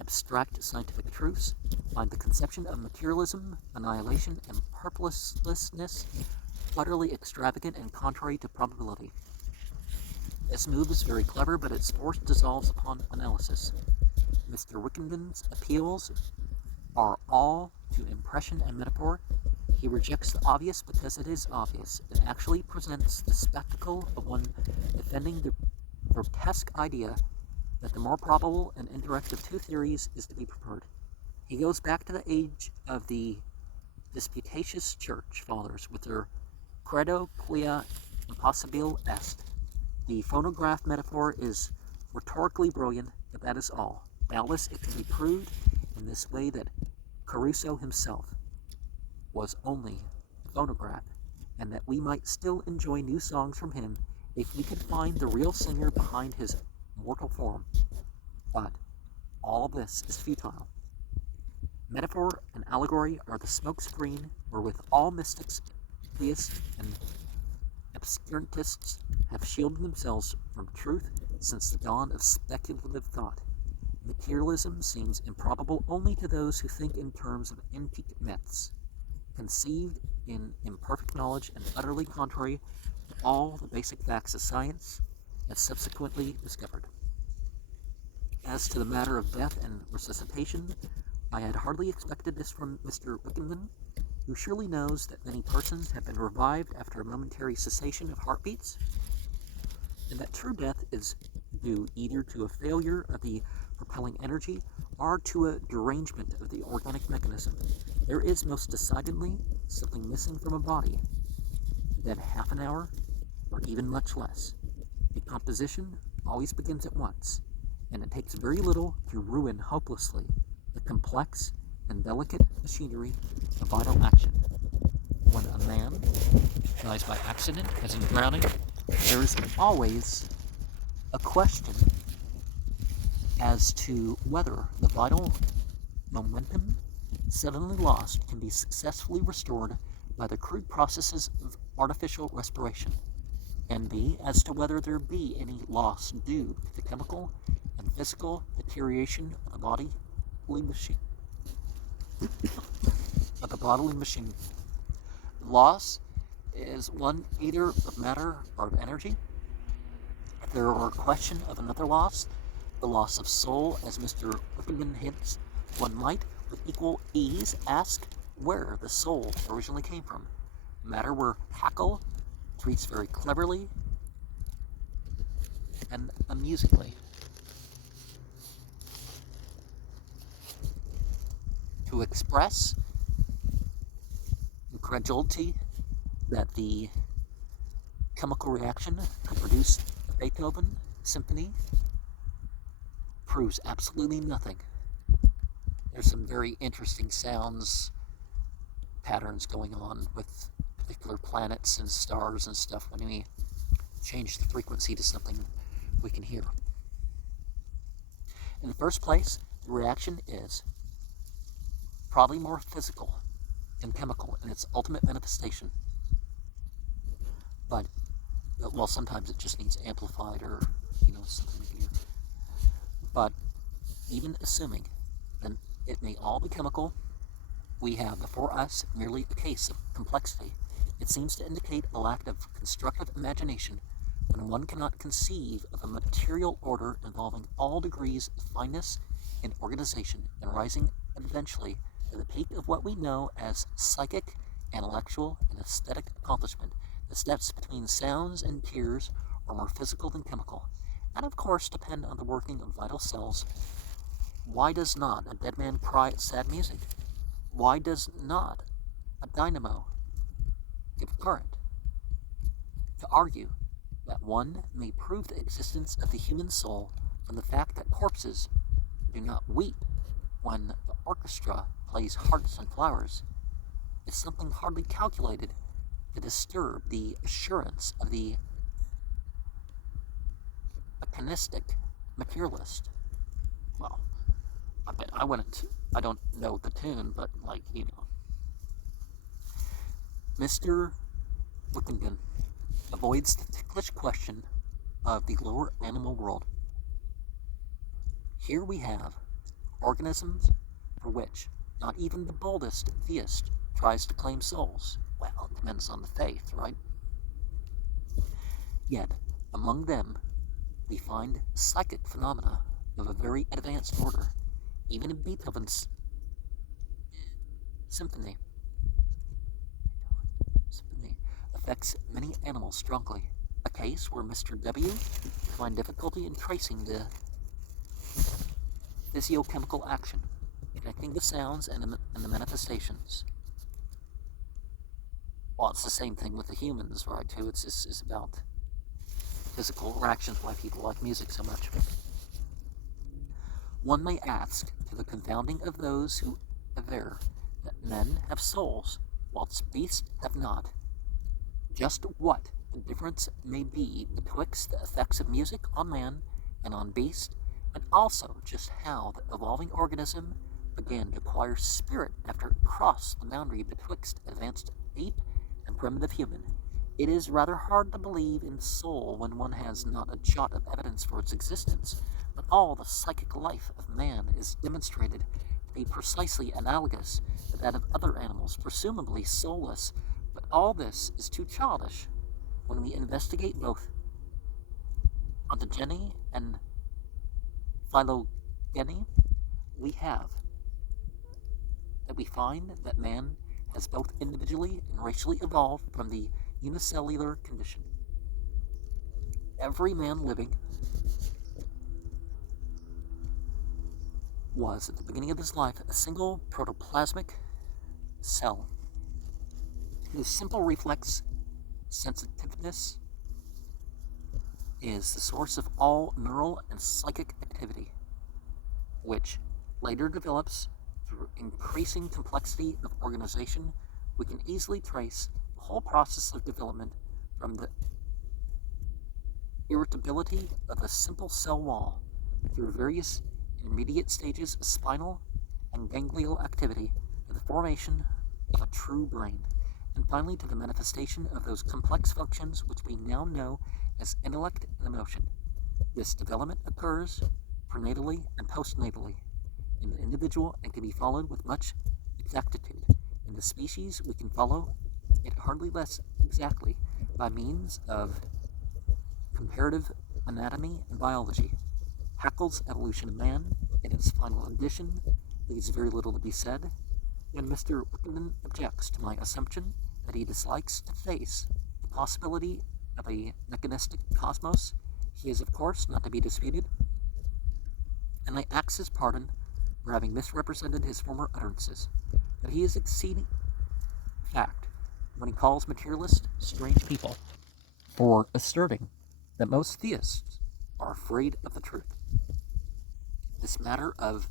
abstract scientific truths, find the conception of materialism, annihilation, and purposelessness utterly extravagant and contrary to probability. This move is very clever, but its force dissolves upon analysis. Mr. Wickenden's appeals are all to impression and metaphor. He rejects the obvious because it is obvious. It actually presents the spectacle of one defending the grotesque idea that the more probable and indirect of two theories is to be preferred. He goes back to the age of the disputatious church fathers with their credo quia impossibile est. The phonograph metaphor is rhetorically brilliant, but that is all. Doubtless it can be proved in this way that Caruso himself was only a phonograph, and that we might still enjoy new songs from him if we could find the real singer behind his mortal form. But all this is futile. Metaphor and allegory are the smokescreen wherewith all mystics, theists, and obscurantists have shielded themselves from truth since the dawn of speculative thought. Materialism seems improbable only to those who think in terms of antique myths, conceived in imperfect knowledge and utterly contrary to all the basic facts of science, as subsequently discovered. As to the matter of death and resuscitation, I had hardly expected this from Mr. Wickenden, who surely knows that many persons have been revived after a momentary cessation of heartbeats, and that true death is due either to a failure of the propelling energy or to a derangement of the organic mechanism. There is most decidedly something missing from a body. Then half an hour, or even much less. Decomposition always begins at once, and it takes very little to ruin hopelessly the complex and delicate machinery of vital action. When a man dies by accident, as in drowning, there is always a question as to whether the vital momentum suddenly lost can be successfully restored by the crude processes of artificial respiration, and B, as to whether there be any loss due to the chemical and physical deterioration of the bodily machine. Loss is one either of matter or of energy. If there were a question of another loss, the loss of soul, as Mr. Wickenden hints, one might with equal ease ask where the soul originally came from. Matter where Haeckel treats very cleverly and amusingly. To express incredulity that the chemical reaction could produce a Beethoven symphony proves absolutely nothing. There's some very interesting sounds patterns going on with particular planets and stars and stuff when we change the frequency to something we can hear. In the first place, The reaction is probably more physical and chemical in its ultimate manifestation, but well, sometimes it just needs amplified or something we can hear. But even assuming that it may all be chemical, we have before us merely a case of complexity. It seems to indicate a lack of constructive imagination when one cannot conceive of a material order involving all degrees of fineness and organization and rising eventually to the peak of what we know as psychic, intellectual, and aesthetic accomplishment. The steps between sounds and tears are more physical than chemical, and of course depend on the working of vital cells. Why does not a dead man cry at sad music? Why does not a dynamo give current? To argue that one may prove the existence of the human soul from the fact that corpses do not weep when the orchestra plays hearts and flowers is something hardly calculated to disturb the assurance of the mechanistic materialist. Well, I don't know the tune, but Mr. Wickenden avoids the ticklish question of the lower animal world. Here we have organisms for which not even the boldest theist tries to claim souls. Well, it depends on the faith, right? Yet, among them, we find psychic phenomena of a very advanced order. Even in Beethoven's symphony affects many animals strongly, a case where Mr. W. find difficulty in tracing the physiochemical action, connecting the sounds and the manifestations. Well, it's the same thing with the humans, right, too. It's about physical reactions, why people like music so much. One may ask, to the confounding of those who aver that men have souls, whilst beasts have not, just what the difference may be betwixt the effects of music on man and on beast, and also just how the evolving organism began to acquire spirit after it crossed the boundary betwixt advanced ape and primitive human. It is rather hard to believe in soul when one has not a jot of evidence for its existence, but all the psychic life of man is demonstrated to be precisely analogous to that of other animals, presumably soulless. But all this is too childish when we investigate both ontogeny and phylogeny. We find that man has both individually and racially evolved from the unicellular condition. Every man living was, at the beginning of his life, a single protoplasmic cell whose simple reflex sensitiveness is the source of all neural and psychic activity, which later develops through increasing complexity of organization. We can easily trace the whole process of development from the irritability of a simple cell wall through various intermediate stages of spinal and ganglial activity to the formation of a true brain, and finally to the manifestation of those complex functions which we now know as intellect and emotion. This development occurs prenatally and postnatally in the individual and can be followed with much exactitude. In the species, we can follow it hardly less exactly by means of comparative anatomy and biology. Haeckel's Evolution of Man, in its final edition, leaves very little to be said. When Mr. Wickenden objects to my assumption that he dislikes to face the possibility of a mechanistic cosmos, he is of course not to be disputed, and I ask his pardon for having misrepresented his former utterances. But he is exceeding fact when he calls materialists strange people for asserting that most theists are afraid of the truth. This matter of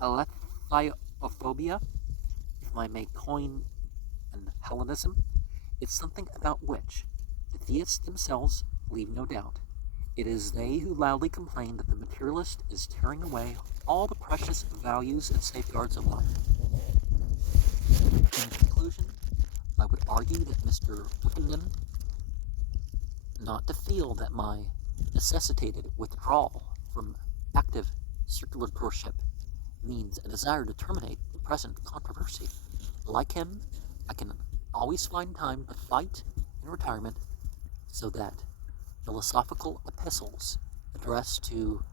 aletheophobia, if I may coin an Hellenism, is something about which the theists themselves leave no doubt. It is they who loudly complain that the materialist is tearing away all the precious values and safeguards of life. In conclusion, I would argue that Mr. Whippenden, not to feel that my necessitated withdrawal from active circulatorship means a desire to terminate the present controversy. Like him, I can always find time to fight in retirement, so that philosophical epistles addressed to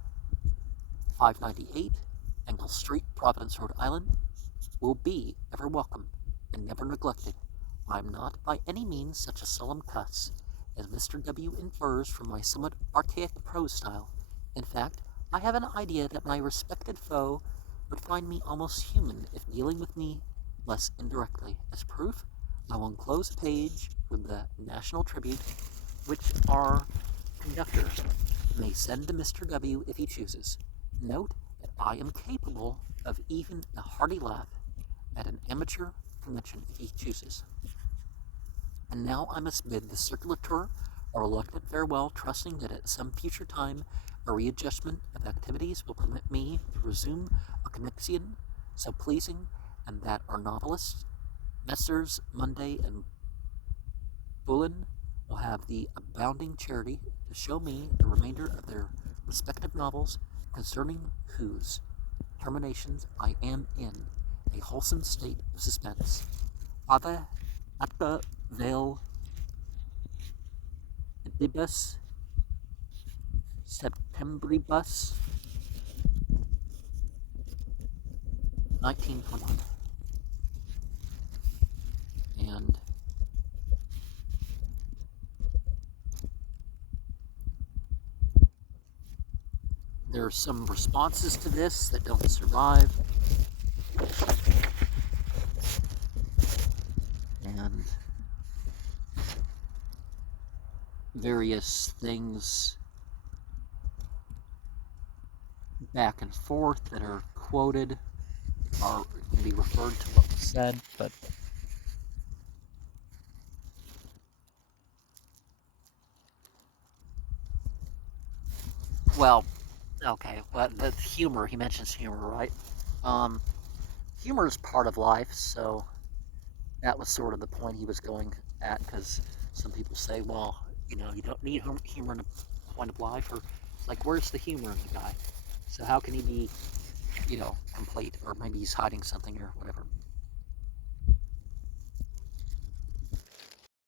598 Engel Street, Providence, Rhode Island, will be ever welcome and never neglected. I am not by any means such a solemn cuss as Mr. W. infers from my somewhat archaic prose style. In fact, I have an idea that my respected foe would find me almost human if dealing with me less indirectly. As proof, I will enclose a page from the National Tribute, which our conductor may send to Mr. W. if he chooses. Note that I am capable of even a hearty laugh at an amateur convention if he chooses. And now I must bid the circulator a reluctant farewell, trusting that at some future time a readjustment of activities will permit me to resume a connexion so pleasing, and that our novelists, Messrs. Munday and Bullen, will have the abounding charity to show me the remainder of their respective novels, concerning whose terminations I am in a wholesome state of suspense. Ave atque vel dibus septembribus 1921. And there are some responses to this that don't survive. And various things back and forth that are quoted are can be referred to what was said, but well, okay, well, the humor, he mentions humor, right? Humor is part of life, so that was sort of the point he was going at, because some people say, well, you know, you don't need humor in a point of life, or like, where's the humor in the guy? So how can he be, you know, complete, or maybe he's hiding something or whatever.